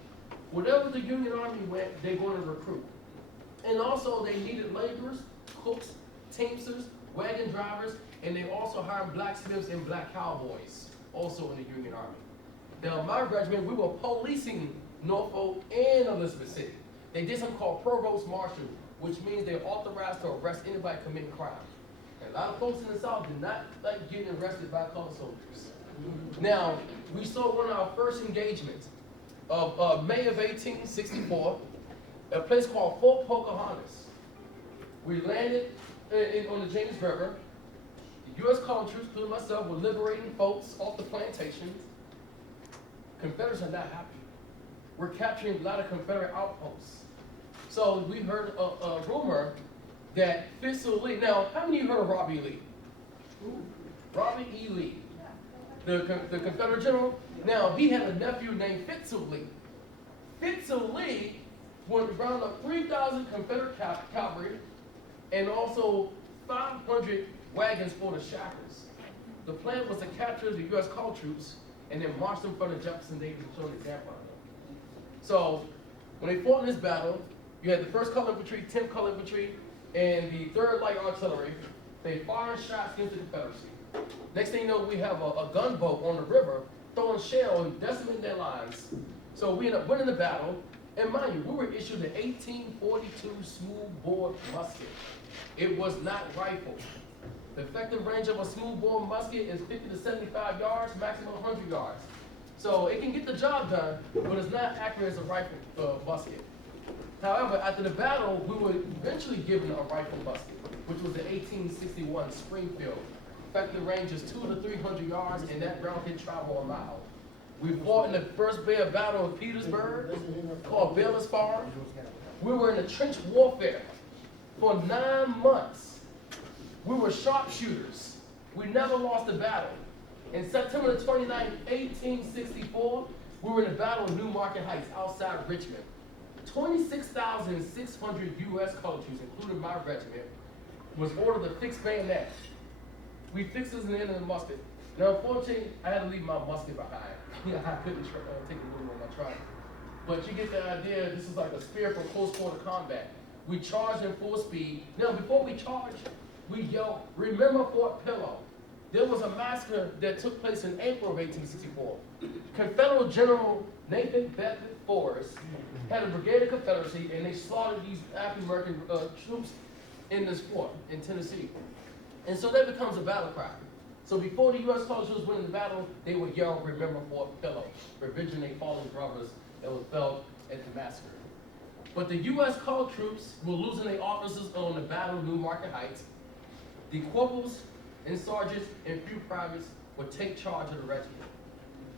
Whatever the Union Army went, they're going to recruit. And also they needed laborers, cooks, teamsters, wagon drivers, and they also hired blacksmiths and black cowboys, also in the Union Army. Now, my regiment, we were policing Norfolk and Elizabeth City. They did something called provost marshal, which means they're authorized to arrest anybody committing crime. And a lot of folks in the South did not like getting arrested by colored soldiers. Now, we saw one of our first engagements of May of 1864, a place called Fort Pocahontas. We landed on the James River. The U.S. colored troops, including myself, were liberating folks off the plantations. Confederates are not happy. We're capturing a lot of Confederate outposts. So we heard a rumor that Lee, now how many of you heard of Robbie Lee? Robbie E. Lee, the Confederate general. Now he had a nephew named Lee. Lee would round up 3,000 Confederate cavalry and also 500 wagons for the Shackers. The plan was to capture the U.S. colored troops and then march them in front of Jefferson Davis and show an example of them. So when they fought in this battle, you had the 1st Colored Infantry, 10th Colored Infantry, and the 3rd Light Artillery. They fired shots into the Confederacy. Next thing you know, we have a gunboat on the river throwing shell and decimating their lines. So we ended up winning the battle. And mind you, we were issued an 1842 smoothbore musket. It was not rifled. The effective range of a smoothbore musket is 50 to 75 yards, maximum 100 yards. So it can get the job done, but it's not accurate as a rifle musket. However, after the battle, we were eventually given a rifle musket, which was the 1861 Springfield. Effective range is 200 to 300 yards, and that round can travel a mile. We fought in the first day of battle of Petersburg, called Baylor's Farm. We were in a trench warfare for 9 months. We were sharpshooters. We never lost a battle. In September the 29th, 1864, we were in the Battle of New Market Heights outside Richmond. 26,600 U.S. colored troops, including my regiment, was ordered to fix bayonet. We fixed this in the end of the musket. Now, unfortunately, I had to leave my musket behind. I couldn't take the bullet on my trunk. But you get the idea, this is like a spear for close quarter combat. We charged in full speed. Now, before we charged, we yelled, "Remember Fort Pillow." There was a massacre that took place in April of 1864. Confederate General Nathanbryel had a brigade of Confederacy, and they slaughtered these African-American troops in this fort in Tennessee. And so that becomes a battle cry. So before the U.S. colored troops went in the battle, they would yell, "Remember Fort Pillow," revenging their fallen brothers that was felled at the massacre. But the U.S. colored troops were losing their officers on the Battle of New Market Heights. The corporals and sergeants and few privates would take charge of the regiment.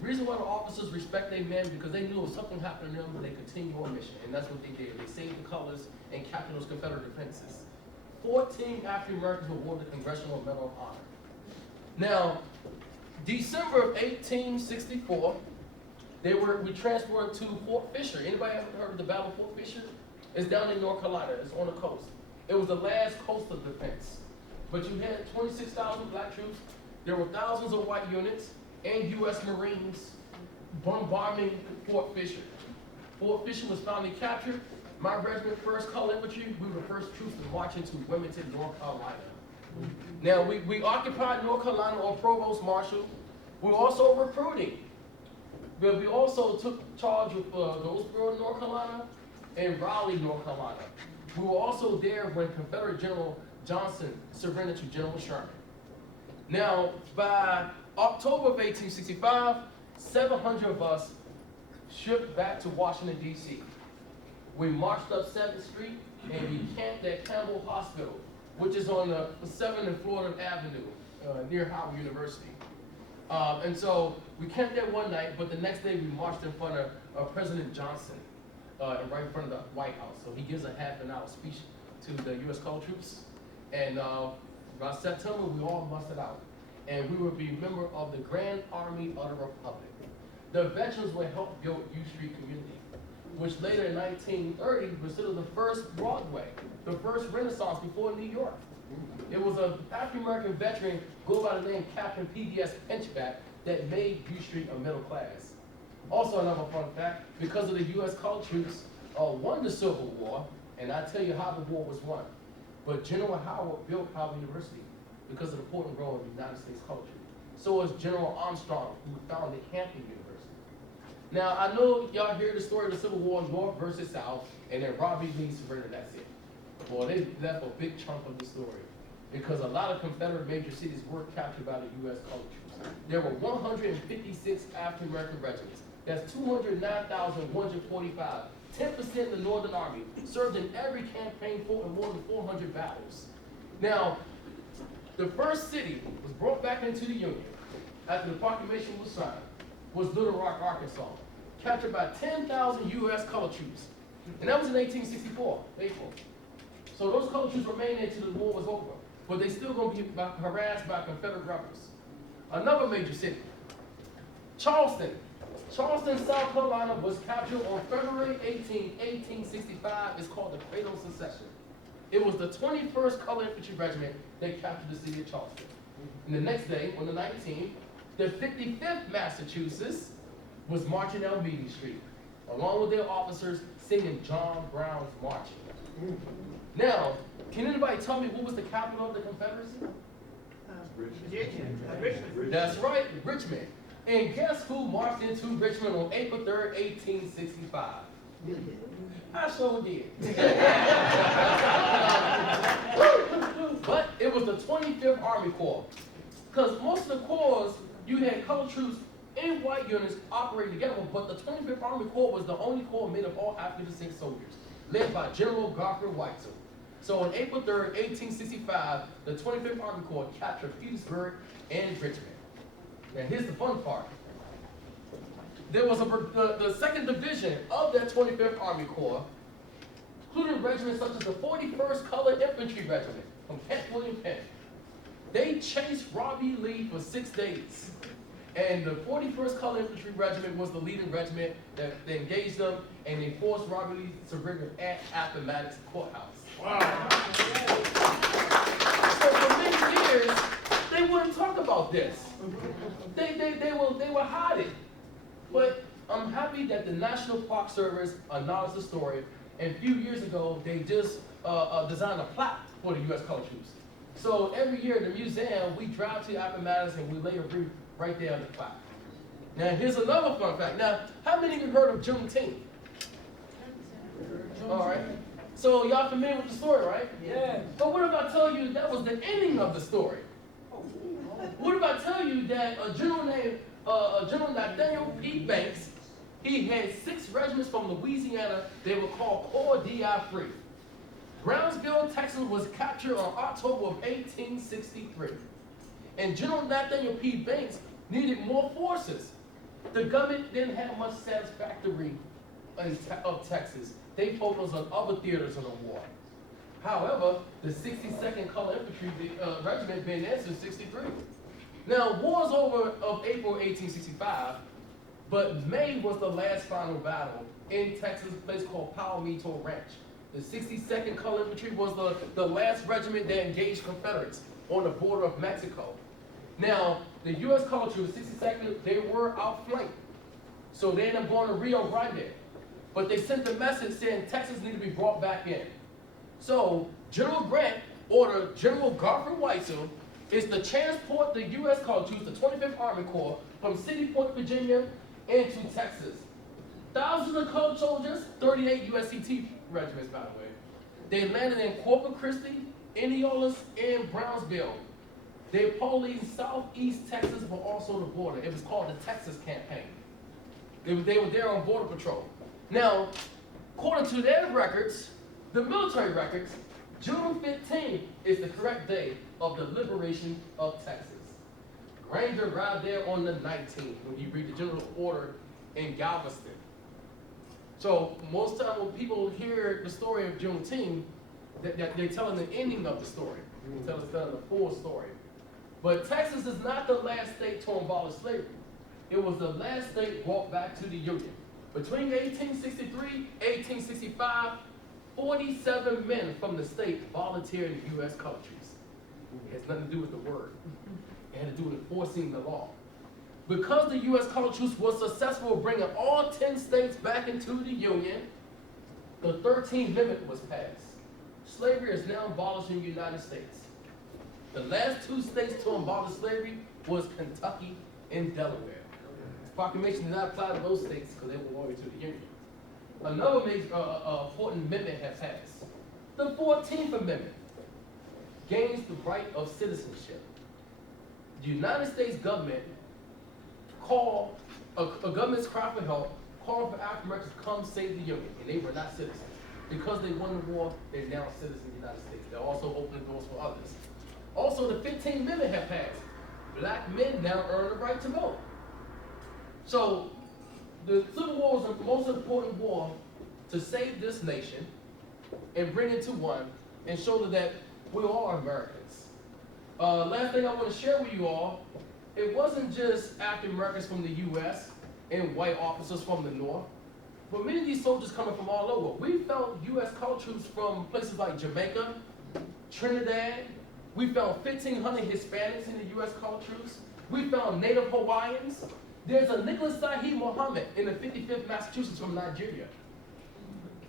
The reason why the officers respect their men, because they knew if something happened to them, they continue on mission, and that's what they did. They saved the colors and captured those Confederate defenses. 14 African Americans were awarded the Congressional Medal of Honor. Now, December of 1864, we transported to Fort Fisher. Anybody ever heard of the Battle of Fort Fisher? It's down in North Carolina. It's on the coast. It was the last coastal defense. But you had 26,000 black troops. There were thousands of white units and U.S. Marines bombarding Fort Fisher. Fort Fisher was finally captured. My regiment, 1st Colored Infantry, we were the first troops to march into Wilmington, North Carolina. Now, we occupied North Carolina on Provost Marshal. We were also recruiting. But we also took charge of Goldsboro, North Carolina, and Raleigh, North Carolina. We were also there when Confederate General Johnson surrendered to General Sherman. Now, by October of 1865, 700 of us shipped back to Washington, D.C. We marched up 7th Street and we camped at Campbell Hospital, which is on the 7th and Florida Avenue, near Howard University. And so we camped there one night, but the next day we marched in front of President Johnson, right in front of the White House. So he gives a half-an-hour speech to the U.S. colored troops. And by September, we all mustered out. And we would be a member of the Grand Army of the Republic. The veterans would help build U Street community, which later in 1930 was considered the first Broadway, the first Renaissance before New York. It was an African-American veteran, go by the name Captain P.D.S. Pinchback, that made U Street a middle class. Also another fun fact, because of the U.S. colored troops won the Civil War, and I'll tell you how the war was won. But General Howard built Howard University because of the important role of the United States colored troops. So was General Armstrong, who founded Hampton University. Now, I know y'all hear the story of the Civil War, North versus South, and then Robbie Lee surrendered, that's it. Well, they left a big chunk of the story because a lot of Confederate major cities were captured by the U.S. colored troops. There were 156 African-American regiments. That's 209,145. 10% in the Northern Army, served in every campaign fought in more than 400 battles. Now, the first city was brought back into the Union after the Proclamation was signed, was Little Rock, Arkansas, captured by 10,000 U.S. colored troops. And that was in 1864, April. So those colored troops remained there until the war was over. But they still gonna be harassed by Confederate rebels. Another major city, Charleston. Charleston, South Carolina was captured on February 18, 1865. It's called the Cradle of Secession. It was the 21st Colored Infantry Regiment that captured the city of Charleston. And the next day, on the 19th, the 55th Massachusetts was marching down Meeting Street, along with their officers singing John Brown's Marching. Now, can anybody tell me what was the capital of the Confederacy? Richmond. That's right, Richmond. And guess who marched into Richmond on April 3rd, 1865? I sure did. But it was the 25th Army Corps. Because most of the corps, you had colored troops and white units operating together, but the 25th Army Corps was the only corps made of all African descent soldiers, led by General Godfrey Weitzel. So on April 3rd, 1865, the 25th Army Corps captured Petersburg and Richmond. Now here's the fun part. There was the 2nd Division of that 25th Army Corps, including regiments such as the 41st Colored Infantry Regiment from Kent William Penn. They chased Robbie Lee for 6 days. And the 41st Colored Infantry Regiment was the leading regiment that engaged them, and they forced Robbie Lee to surrender at Appomattox Courthouse. Wow. So for many years, they wouldn't talk about this. They were hiding. But I'm happy that the National Park Service acknowledged the story, and a few years ago, they just designed a plaque for the U.S. Colored Troops. So every year at the museum, we drive to Appomattox and we lay a wreath right there on the plaque. Now here's another fun fact. Now, how many of you heard of Juneteenth? All right. So y'all familiar with the story, right? Yeah. But what if I tell you that was the ending of the story? What if I tell you that a general named General Nathaniel P. Banks, he had 6 regiments from Louisiana. They were called Corps DI-3. Brownsville, Texas was captured on October of 1863. And General Nathaniel P. Banks needed more forces. The government didn't have much satisfactory of Texas. They focused on other theaters of the war. However, the 62nd Colored Infantry Regiment been there since '63. Now, war's over of April 1865, but May was the last final battle in Texas, a place called Palomito Ranch. The 62nd Colored Infantry was the last regiment that engaged Confederates on the border of Mexico. Now, the U.S. Colored Troops, 62nd, they were outflanked. So they ended up going to Rio Grande. But they sent the message saying Texas needed to be brought back in. So General Grant ordered General Godfrey Weitzel is to transport the U.S. Colored Troops, the 25th Army Corps, from City Point, Virginia, into Texas. Thousands of colored soldiers, 38 USCT regiments, by the way. They landed in Corpus Christi, Indianapolis, and Brownsville. They policed southeast Texas, but also the border. It was called the Texas Campaign. They were there on border patrol. Now, according to their records, the military records, June 15th is the correct day of the liberation of Texas. Granger arrived there on the 19th when you read the general order in Galveston. So most time when people hear the story of Juneteenth, they're telling the ending of the story. They're telling the full story. But Texas is not the last state to abolish slavery. It was the last state brought back to the Union. Between 1863 and 1865, 47 men from the state volunteered in U.S. Colored Troops. It has nothing to do with the word. It had to do with enforcing the law. Because the U.S. Colored Troops was successful in bringing all 10 states back into the Union, the 13th Amendment was passed. Slavery is now abolished in the United States. The last 2 states to abolish slavery was Kentucky and Delaware. Proclamation did not apply to those states because they were loyal to the Union. Another major important amendment has passed. The 14th Amendment gains the right of citizenship. The United States government called a government's cry for help, called for African Americans to come save the Union, and they were not citizens. Because they won the war, they're now citizens of the United States. They're also opening doors for others. Also, the 15th Amendment have passed. Black men now earn the right to vote. So, the Civil War was the most important war to save this nation and bring it to one and show that we all are Americans. Last thing I want to share with you all, it wasn't just African Americans from the U.S. and white officers from the North, but many of these soldiers coming from all over. We found U.S. colored troops from places like Jamaica, Trinidad. We found 1,500 Hispanics in the U.S. colored troops. We found Native Hawaiians. There's a Nicholas Sahib Muhammad in the 55th Massachusetts from Nigeria.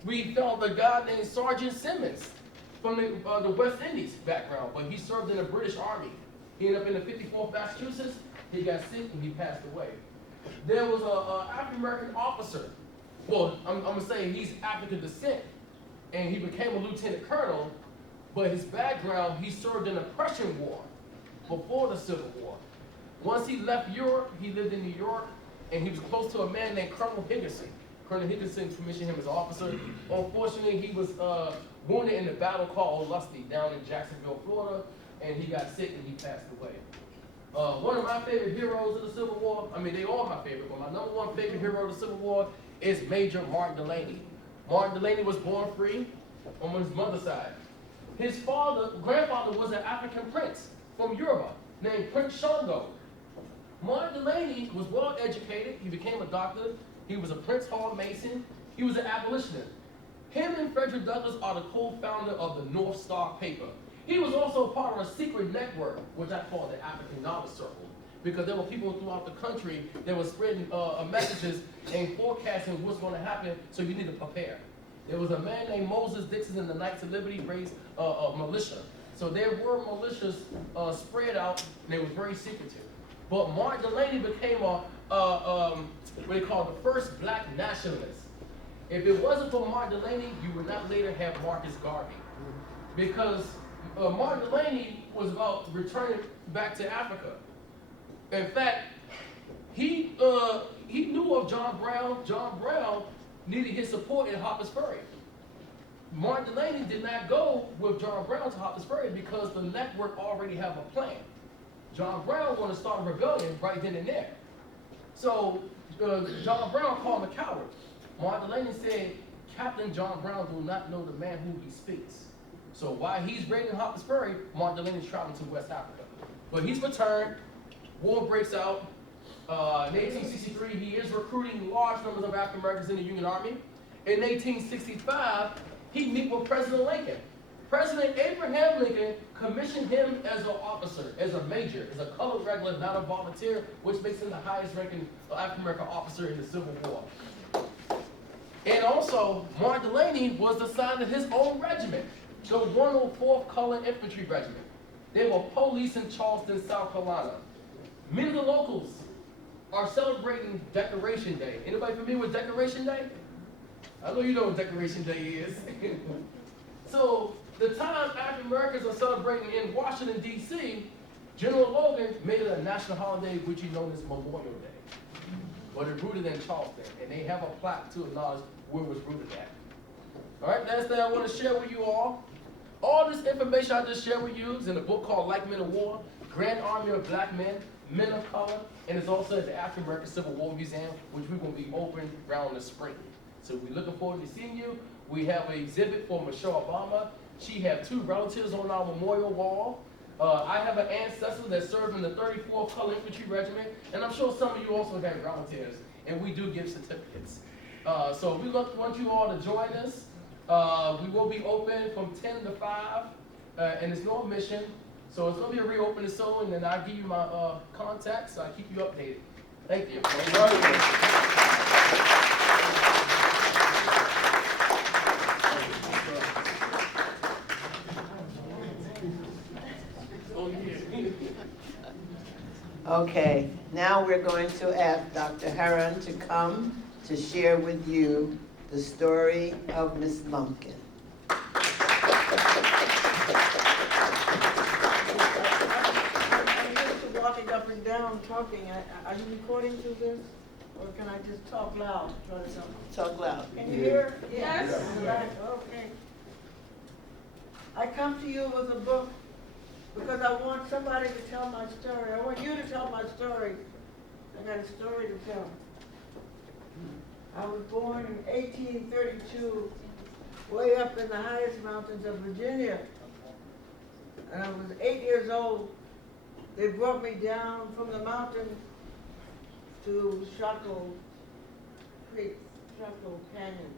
We found a guy named Sergeant Simmons from the West Indies background, but he served in the British Army. He ended up in the 54th Massachusetts. He got sick and he passed away. There was an African-American officer. Well, I'm going to say he's African descent, and he became a lieutenant colonel, but his background, he served in the Prussian War before the Civil War. Once he left Europe, he lived in New York, and he was close to a man named Colonel Higginson. Colonel Higginson commissioned him as an officer. Unfortunately, he was wounded in the battle called Lusty down in Jacksonville, Florida, and he got sick and he passed away. One of my favorite heroes of the Civil War, I mean, they all my favorite, but my number one favorite hero of the Civil War is Major Martin Delany. Martin Delany was born free on his mother's side. His grandfather was an African prince from Yoruba named Prince Shango. Martin Delany was well educated. He became a doctor. He was a Prince Hall Mason. He was an abolitionist. Him and Frederick Douglass are the co-founder of the North Star paper. He was also part of a secret network, which I call the African Knowledge Circle, because there were people throughout the country that were spreading messages and forecasting what's going to happen, so you need to prepare. There was a man named Moses Dixon in the Knights of Liberty raised a militia. So there were militias spread out, and they were very secretive. But Martin Delany became what they call the first black nationalist. If it wasn't for Martin Delany, you would not later have Marcus Garvey. Because Martin Delany was about returning back to Africa. In fact, he knew of John Brown. John Brown needed his support in Harper's Ferry. Martin Delany did not go with John Brown to Harper's Ferry because the network already have a plan. John Brown wanted to start a rebellion right then and there. So John Brown called him a coward. Martin Delany said, Captain John Brown do not know the man who he speaks. So while he's raiding Harper's Ferry, Martin Delany is traveling to West Africa. But he's returned, war breaks out. In 1863, he is recruiting large numbers of African Americans in the Union Army. In 1865, he meets with President Lincoln. President Abraham Lincoln commissioned him as an officer, as a major, as a colored regular, not a volunteer, which makes him the highest ranking African American officer in the Civil War. And also, Martin Delany was assigned to his own regiment, the 104th Colored Infantry Regiment. They were police in Charleston, South Carolina. Many of the locals are celebrating Decoration Day. Anybody familiar with Decoration Day? I know you know what Decoration Day is. So, the time African Americans are celebrating in Washington, D.C., General Logan made it a national holiday, which is known as Memorial Day. But it's rooted in Charleston, and they have a plaque to acknowledge where it was rooted at. All right, last thing I want to share with you all. All this information I just shared with you is in a book called Like Men of War, Grand Army of Black Men, Men of Color, and it's also at the African American Civil War Museum, which we're going to be open around the spring. So we're looking forward to seeing you. We have an exhibit for Michelle Obama. She has 2 relatives on our memorial wall. I have an ancestor that served in the 34th Colored Infantry Regiment, and I'm sure some of you also have relatives, and we do give certificates. So we want you all to join us. We will be open from 10 to 5, and it's no admission. So it's going to be a reopening soon, and I'll give you my contacts, so I'll keep you updated. Thank you. Okay, now we're going to ask Dr. Herron to come to share with you the story of Miss Lumpkin. Walking up and down, talking. Are you recording through this? Or can I just talk loud? Talk loud. Can you hear? Yes. Okay. I come to you with a book because I want somebody to tell my story. I want you to tell my story. I got a story to tell. I was born in 1832, way up in the highest mountains of Virginia. And I was 8 years old. They brought me down from the mountain to Chaco Creek, Chaco Canyon.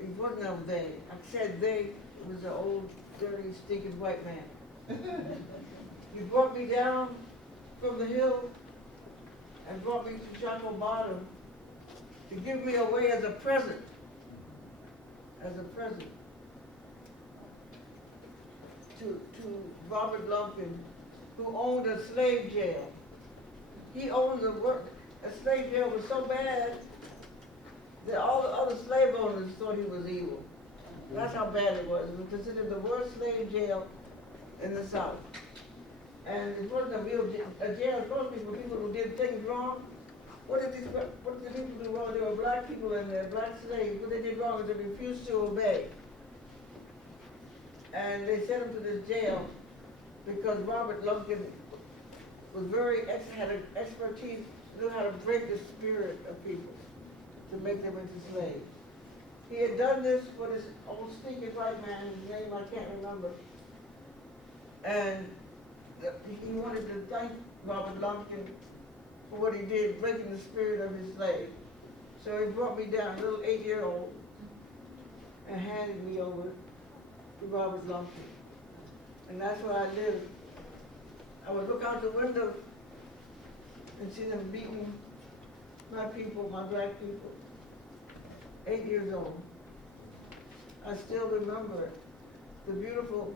It wasn't no they. I said they. It was an old, dirty, stinking white man. He brought me down from the hill and brought me to Chaco Bottom to give me away as a present. As a present. To Robert Lumpkin, who owned a slave jail. He owned a slave jail was so bad that all the other slave owners thought he was evil. That's how bad it was. It was considered the worst slave jail in the South. And it wasn't a real jail. A jail was supposed to be for people who did things wrong. What did the people do wrong? There were black people in there, black slaves. What they did wrong is they refused to obey. And they sent him to this jail because Robert Lumpkin was had an expertise, knew how to break the spirit of people to make them into slaves. He had done this for this old stinking white man, whose name I can't remember. And he wanted to thank Robert Lumpkin for what he did, breaking the spirit of his slave. So he brought me down, a little 8-year-old, and handed me over to Robert Lumpkin. And that's where I lived. I would look out the window and see them beating my people, my black people. 8 years old. I still remember it. The beautiful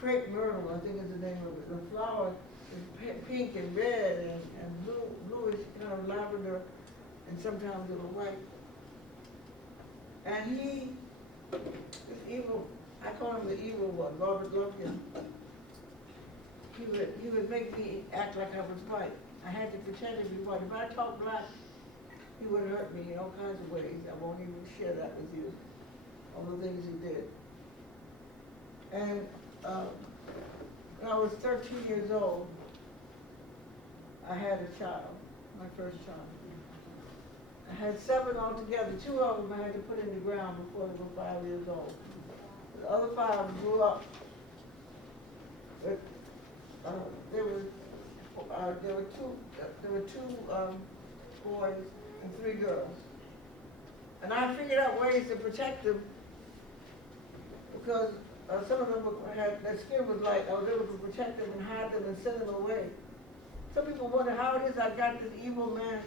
crepe myrtle, I think is the name of it. The flower is pink and red and bluish, kind of lavender, and sometimes a little white. And he, this evil, I call him the evil one, Robert Lumpkin. He would make me act like I was white. I had to pretend to be white. If I talked black, he would hurt me in all kinds of ways. I won't even share that with you, all the things he did. And when I was 13 years old, I had a child, my first child. I had 7 altogether. 2 of them I had to put in the ground before they were 5 years old. The other 5 grew up. But there were two boys and 3 girls. And I figured out ways to protect them because some of them their skin was light. I was able to protect them and hide them and send them away. Some people wonder how it is I got this evil man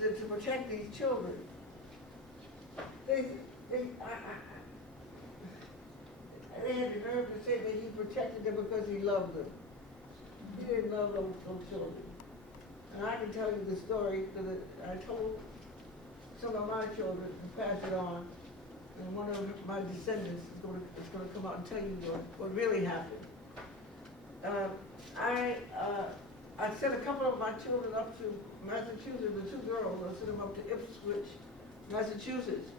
to protect these children. They had the nerve to say that he protected them because he loved them. He didn't love those children. And I can tell you the story that I told some of my children and pass it on. And one of my descendants is going to come out and tell you what really happened. I sent a couple of my children up to Massachusetts, the 2 girls. I sent them up to Ipswich, Massachusetts,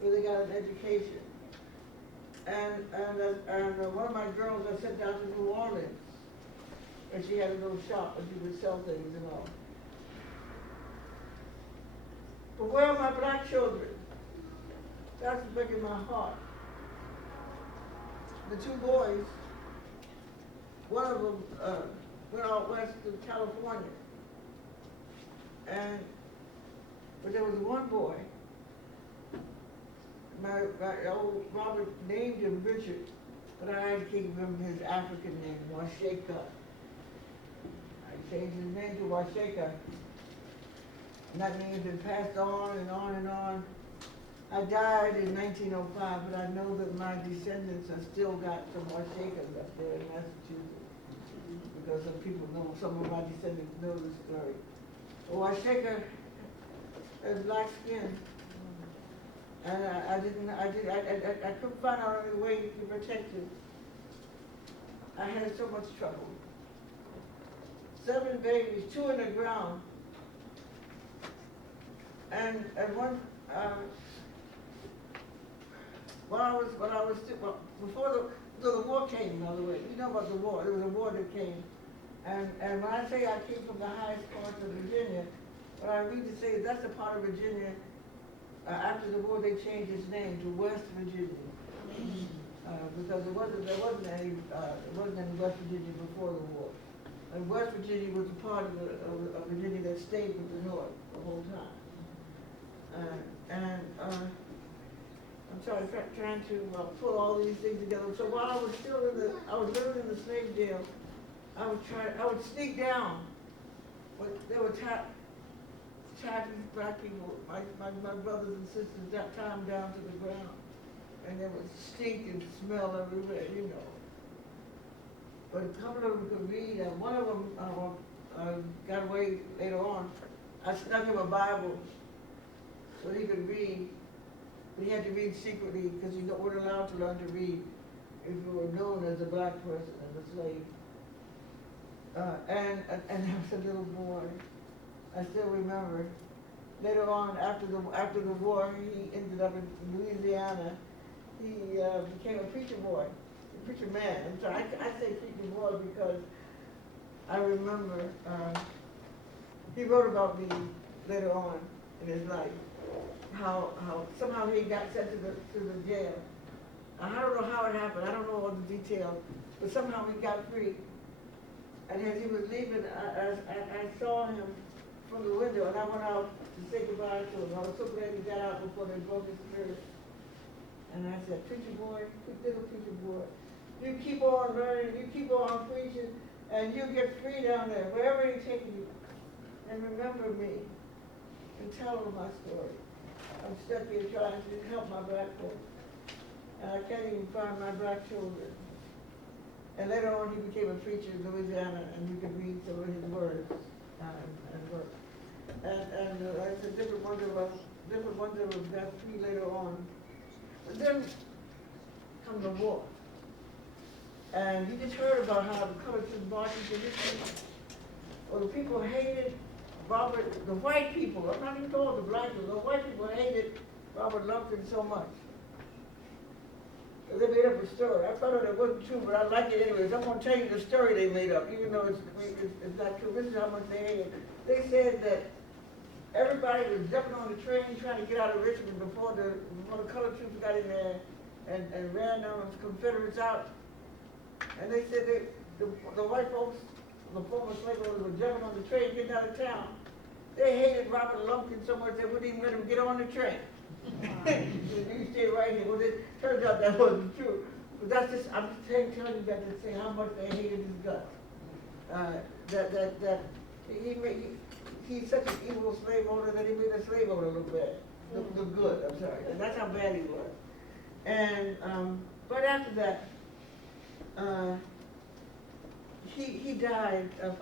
where they got an education. And one of my girls I sent down to New Orleans, and she had a little shop and she would sell things and all. But where are my black children? That's breaking my heart. The 2 boys, one of them went out west to California. But there was one boy, my old Robert named him Richard, but I gave him his African name, Washeka. I changed his name to Washeka. And that name has been passed on and on and on. I died in 1905, but I know that my descendants have still got some Washekas up there in Massachusetts. Because some of my descendants know the story. Washeka has black skin. And I couldn't find out any way to protect him. I had so much trouble. 7 babies, 2 in the ground. And one, before the war came, by the way, you know about the war, there was a war that came. And when I say I came from the highest parts of Virginia, But I read to say that's a part of Virginia. After the war, they changed its name to West Virginia. Because there wasn't any West Virginia before the war. And West Virginia was a part of Virginia that stayed with the North the whole time. I'm sorry, trying to pull all these things together. So while I was still I was living in the slave jail, I would sneak down. But there were tapping black people, my brothers and sisters, that time down to the ground. And there was stink and smell everywhere, you know. But a couple of them could read, and one of them got away later on. I snuck him a Bible so he could read. But he had to read secretly because you weren't allowed to learn to read if you were known as a black person and a slave. And there was a little boy. I still remember. Later on, after the war, he ended up in Louisiana. He became a preacher boy, a preacher man. I'm sorry, I say preacher boy because I remember he wrote about me later on in his life. How somehow he got sent to the jail. I don't know how it happened. I don't know all the details, but somehow he got free. And as he was leaving, I saw him from the window, and I went out to say goodbye to him. I was so glad he got out before they broke his spirit. And I said, preacher boy, little preacher boy, you keep on learning, you keep on preaching, and you get free down there, wherever he takes you. And remember me, and tell him my story. I'm stuck here trying to help my black folks. And I can't even find my black children. And later on, he became a preacher in Louisiana, and you could read some of his words and work. And I said, different ones of us got free later on. But then come the war. And you just heard about how the colored troops marching to this. Well, the people hated Robert, the white people, I'm not even talking the black people, the white people hated Robert Lumpkin so much. They made up a story. I found out it wasn't true, but I like it anyways. I'm going to tell you the story they made up, even though it's not true. This is how much they hated. They said that everybody was jumping on the train trying to get out of Richmond before the colored troops got in there and ran those Confederates out. And they said the white folks, the former slave owners, were jumping on the train getting out of town. They hated Robert Lumpkin so much they wouldn't even let him get on the train. You stay right here. Well, it turns out that wasn't true. But that's just, I'm just telling you that to say how much they hated his guts. That he's such an evil slave owner that he made a slave owner look bad. Look good, I'm sorry. And that's how bad he was. And right after that, he died a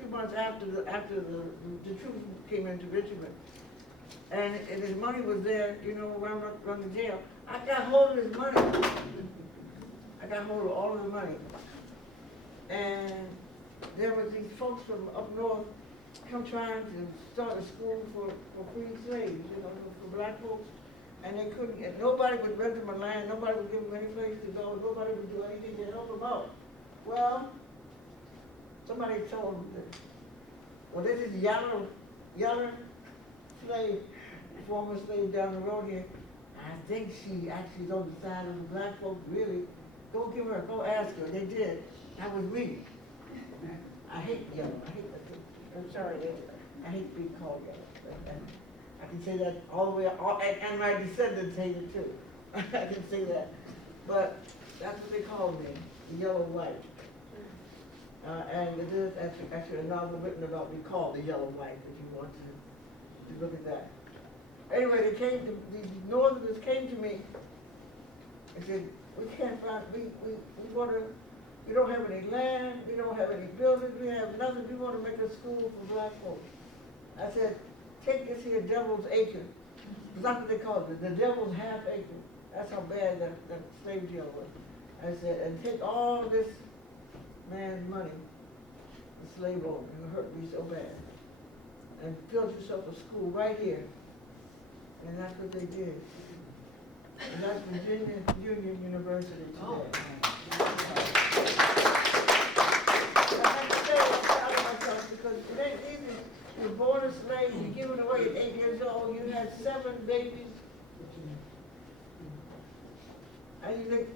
few months after the troops came into Richmond. And his money was there, you know, around the jail. I got hold of his money. I got hold of all of the money. And there was these folks from up north come trying to start a school for free slaves, you know, for black folks. And they couldn't, and nobody would rent them a land, nobody would give them any place to go, nobody would do anything to help them out. Well, somebody told them that, well, there's this yellow slave, former slave down the road here. I think she actually is on the side of the black folks, really. Go give her, go ask her. They did. That was me. I hate yellow. I hate that. I'm sorry. I hate being called yellow. I can say that all the way, and my descendants hate it too. I can say that. But that's what they called me, the yellow white. And it is actually a novel written about me called The Yellow White, if you want to look at that. Anyway, these northerners came to me and said, we can't find, we don't have any land, we don't have any buildings, we have nothing, we want to make a school for black folks. I said, take this here devil's acre. That's what they called it, the devil's half acre. That's how bad that slave deal was. I said, and take all this man's money, the slave owner, who hurt me so bad, and build yourself a school right here. And that's what they did. And that's Virginia Union University today. I have to say, I'm proud of myself because You're born a slave, you're given away at 8 years old, you had 7 babies. And you think,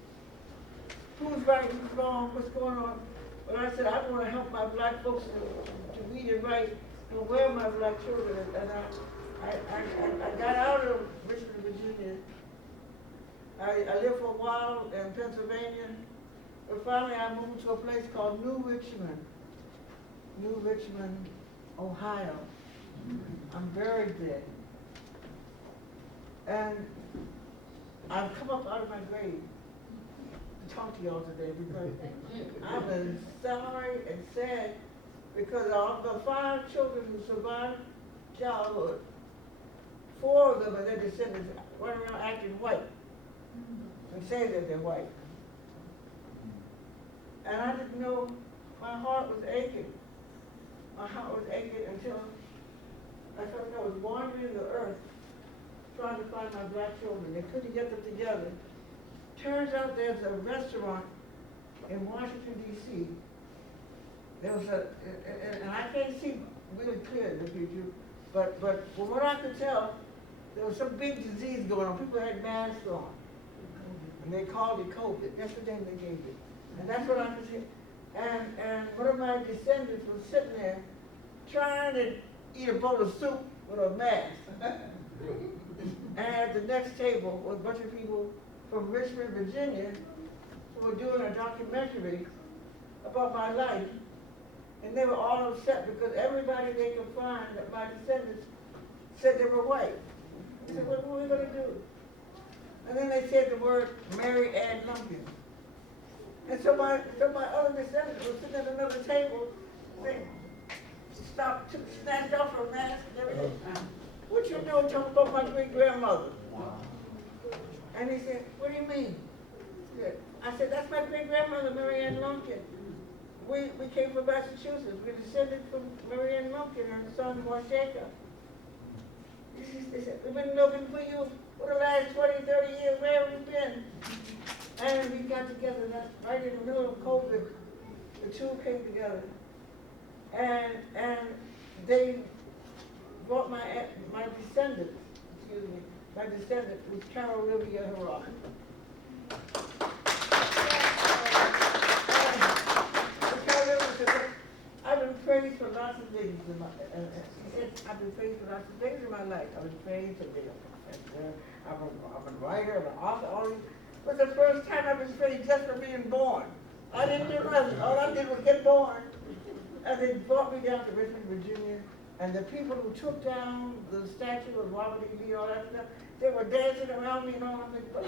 who's right, who's wrong, what's going on? But I said, I want to help my black folks to read and write, and where my black children. And I got out of Richmond, Virginia. I lived for a while in Pennsylvania, but finally I moved to a place called New Richmond, Ohio. I'm buried there. And I've come up out of my grave to talk to y'all today because I've been sorry and sad because of the 5 children who survived childhood, 4 of them and their descendants run around acting white and say that they're white. And I didn't know, my heart was aching. My heart was aching until I felt like I was wandering the earth trying to find my black children. They couldn't get them together. Turns out there's a restaurant in Washington, D.C. There was and I can't see really clear in the future, but from what I could tell, there was some big disease going on. People had masks on, and they called it COVID. That's the name they gave it. And that's what I could see. And one of my descendants was sitting there trying to eat a bowl of soup with a mask. And at the next table was a bunch of people from Richmond, Virginia, who were doing a documentary about my life. And they were all upset because everybody they could find that my descendants said they were white. I said, what are we going to do? And then they said the word Mary Ann Lumpkin. And so my other descendants were sitting at another table. They stopped, snatched off her mask and everything. What you doing talking about my great-grandmother? And he said, what do you mean? I said, that's my great-grandmother, Mary Ann Lumpkin. We came from Massachusetts. We descended from Mary Ann Lumpkin and her son, Marquett. They said, we've been looking for you for the last 20, 30 years. Where have you been? And we got together right in the middle of COVID. The two came together. And they brought my descendants, my descendant was Carolivia Herron. I've been praised for lots of things in my she said, I've been praised for lots of things in my life. I've been praised to be a professor, I'm a writer, I'm an author, all these. But the first time I've been praised just for being born. I didn't do nothing. All I did was get born. And they brought me down to Richmond, Virginia. And the people who took down the statue of Robert E. Lee, all that stuff, they were dancing around me and all that. But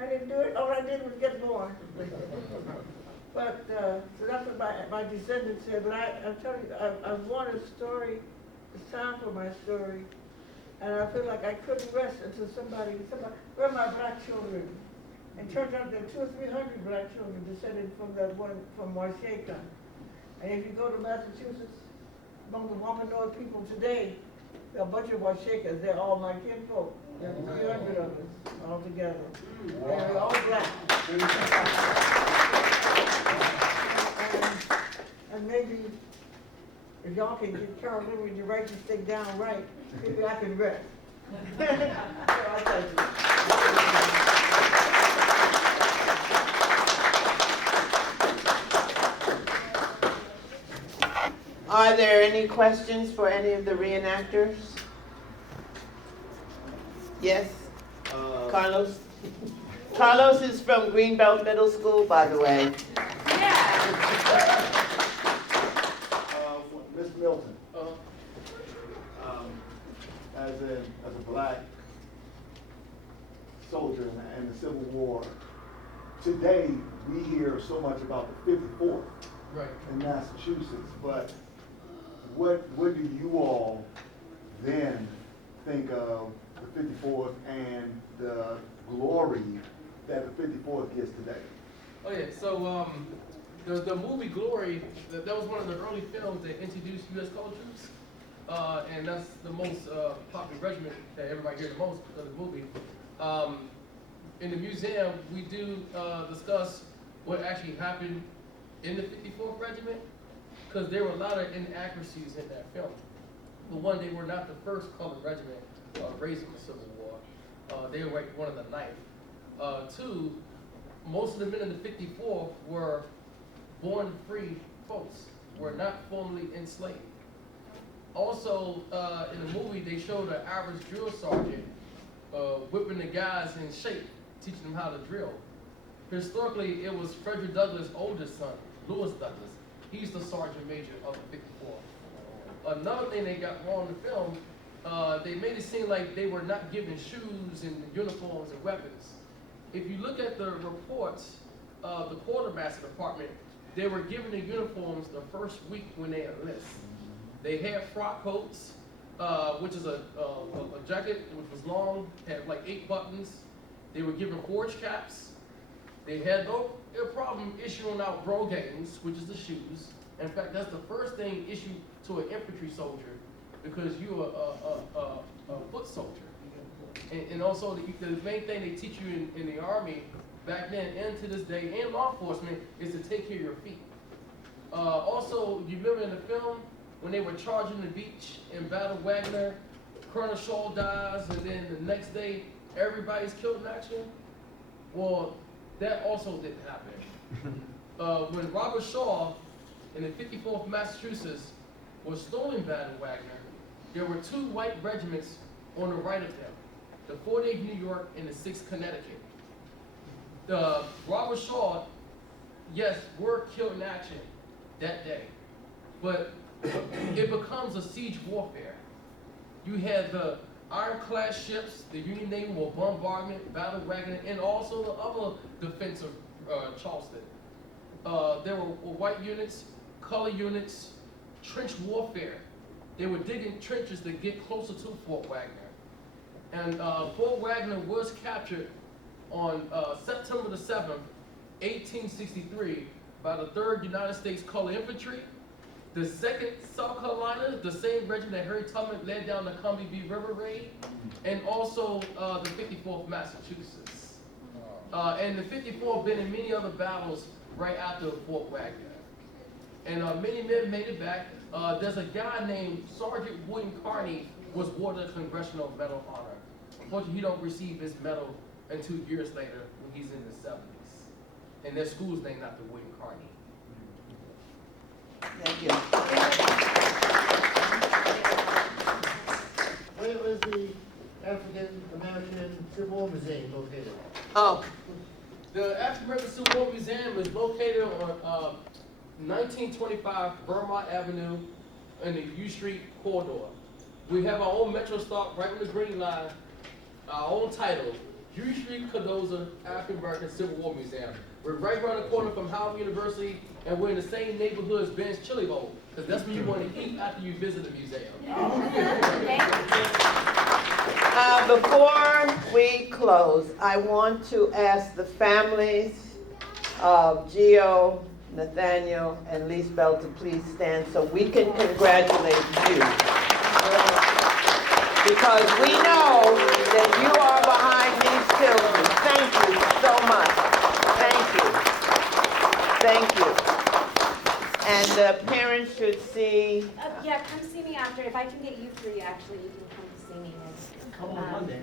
I didn't do it. All I did was get born. But so that's what my descendants said. But I'm telling you, I want a story. It's time for my story. And I feel like I couldn't rest until somebody, where are my black children? And it turns out there are 200 or 300 black children descended from that one, from Marquett. And if you go to Massachusetts, among the Wampanoag people today, there are a bunch of Washakas. They're all my kinfolk. There are 300 of us all together. And they're all black. And maybe if y'all can get Carolivia to write this thing down right, maybe I can rest. So I thank you. Are there any questions for any of the reenactors? Yes? Carlos? Carlos is from Greenbelt Middle School, by the way. Mr. Milton, as a black soldier in the Civil War, today we hear so much about the 54th in Massachusetts, but what do you all then think of the 54th and the glory that the 54th gets today? Oh yeah, so the movie Glory, that was one of the early films that introduced U.S. colored troops, and that's the most popular regiment that everybody hears the most because of the movie. In the museum, we do discuss what actually happened in the 54th Regiment, because there were a lot of inaccuracies in that film. For one, they were not the first colored regiment raised in the Civil War. They were one of the ninth. Two, most of the men in the 54th were born free folks, were not formally enslaved. Also, in the movie, they showed an average drill sergeant whipping the guys in shape, teaching them how to drill. Historically, it was Frederick Douglass' oldest son, Lewis Douglass. He's the sergeant major of the 54th. Another thing they got wrong in the film, they made it seem like they were not given shoes and uniforms and weapons. If you look at the reports of the quartermaster department, they were given the uniforms the first week when they enlist. They had frock coats, which is a jacket which was long, had like 8 buttons. They were given forage caps. They had no problem issuing out brogans, which is the shoes. In fact, that's the first thing issued to an infantry soldier because you're a foot soldier. And also, the main thing they teach you in the Army back then and to this day, and law enforcement, is to take care of your feet. Also, you remember in the film when they were charging the beach in Battle Wagner, Colonel Shaw dies, and then the next day everybody's killed in action? Well, that also didn't happen. When Robert Shaw in the 54th Massachusetts was storming Battle Wagner, there were 2 white regiments on the right of them, the 48th New York and the 6th Connecticut. Robert Shaw, yes, were killed in action that day, but it becomes a siege warfare. You had the ironclad ships, the Union Navy were bombardment, Battle Wagner, and also the other defense of Charleston. There were white units, color units, trench warfare. They were digging trenches to get closer to Fort Wagner. And Fort Wagner was captured on September the 7th, 1863 by the 3rd United States Colored Infantry, the 2nd South Carolina, the same regiment that Harry Tubman led down the Combahee River raid, and also the 54th Massachusetts. And the 54th been in many other battles right after Fort Wagner. And many men made it back. There's a guy named Sergeant William Carney was awarded a Congressional Medal of Honor. Unfortunately, he don't receive his medal until years later when he's in his 70s. And their school's named after William Carney. Thank you. Where was the African American Civil War Museum located? Oh, The African American Civil War Museum is located on 1925 Vermont Avenue in the U Street corridor. We have our own Metro stop right on the Green Line, our own title, U Street Cardoza African American Civil War Museum. We're right around the corner from Howard University, and we're in the same neighborhood as Ben's Chili Bowl, because that's where you want to eat after you visit the museum. before we close, I want to ask the families of Gio, Nathaniel, and Lise-Bell to please stand so we can congratulate you. Because we know that you are behind these children. Thank you so much. Thank you. And the parents should see. Yeah, come see me after. If I can get you 3, actually, you can come see me. Come on Monday.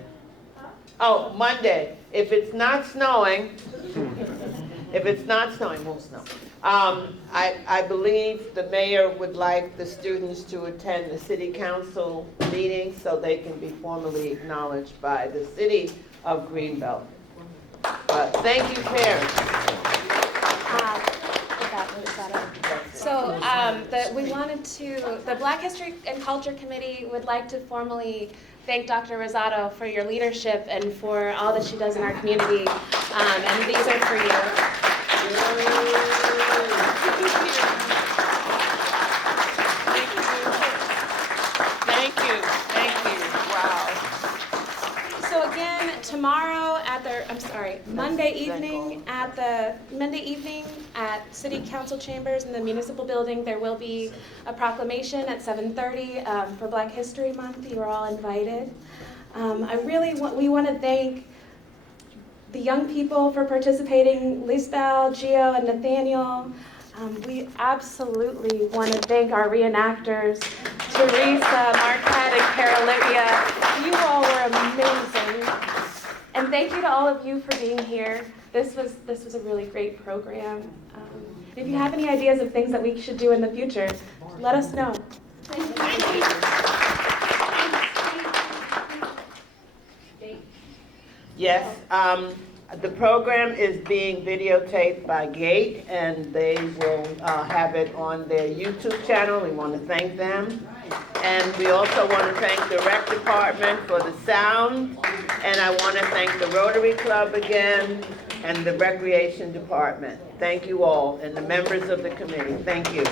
Oh, Monday. If it's not snowing, it won't snow. I believe the mayor would like the students to attend the city council meeting so they can be formally acknowledged by the city of Greenbelt. Thank you, parents. So the Black History and Culture Committee would like to formally thank Dr. Rosado for your leadership and for all that she does in our community. And these are for you. So again, tomorrow Monday evening at City Council Chambers in the Municipal Building, there will be a proclamation at 7:30 for Black History Month. You are all invited. We want to thank the young people for participating, Lise-Bell, Gio, and Nathaniel. We absolutely want to thank our reenactors, Theresa, Marquett, and Carolivia. You all were amazing. And thank you to all of you for being here. This was a really great program. If you have any ideas of things that we should do in the future, let us know. Yes, the program is being videotaped by Gate, and they will have it on their YouTube channel. We want to thank them. And we also want to thank the rec department for the sound. And I want to thank the Rotary Club again and the recreation department. Thank you all, and the members of the committee. Thank you.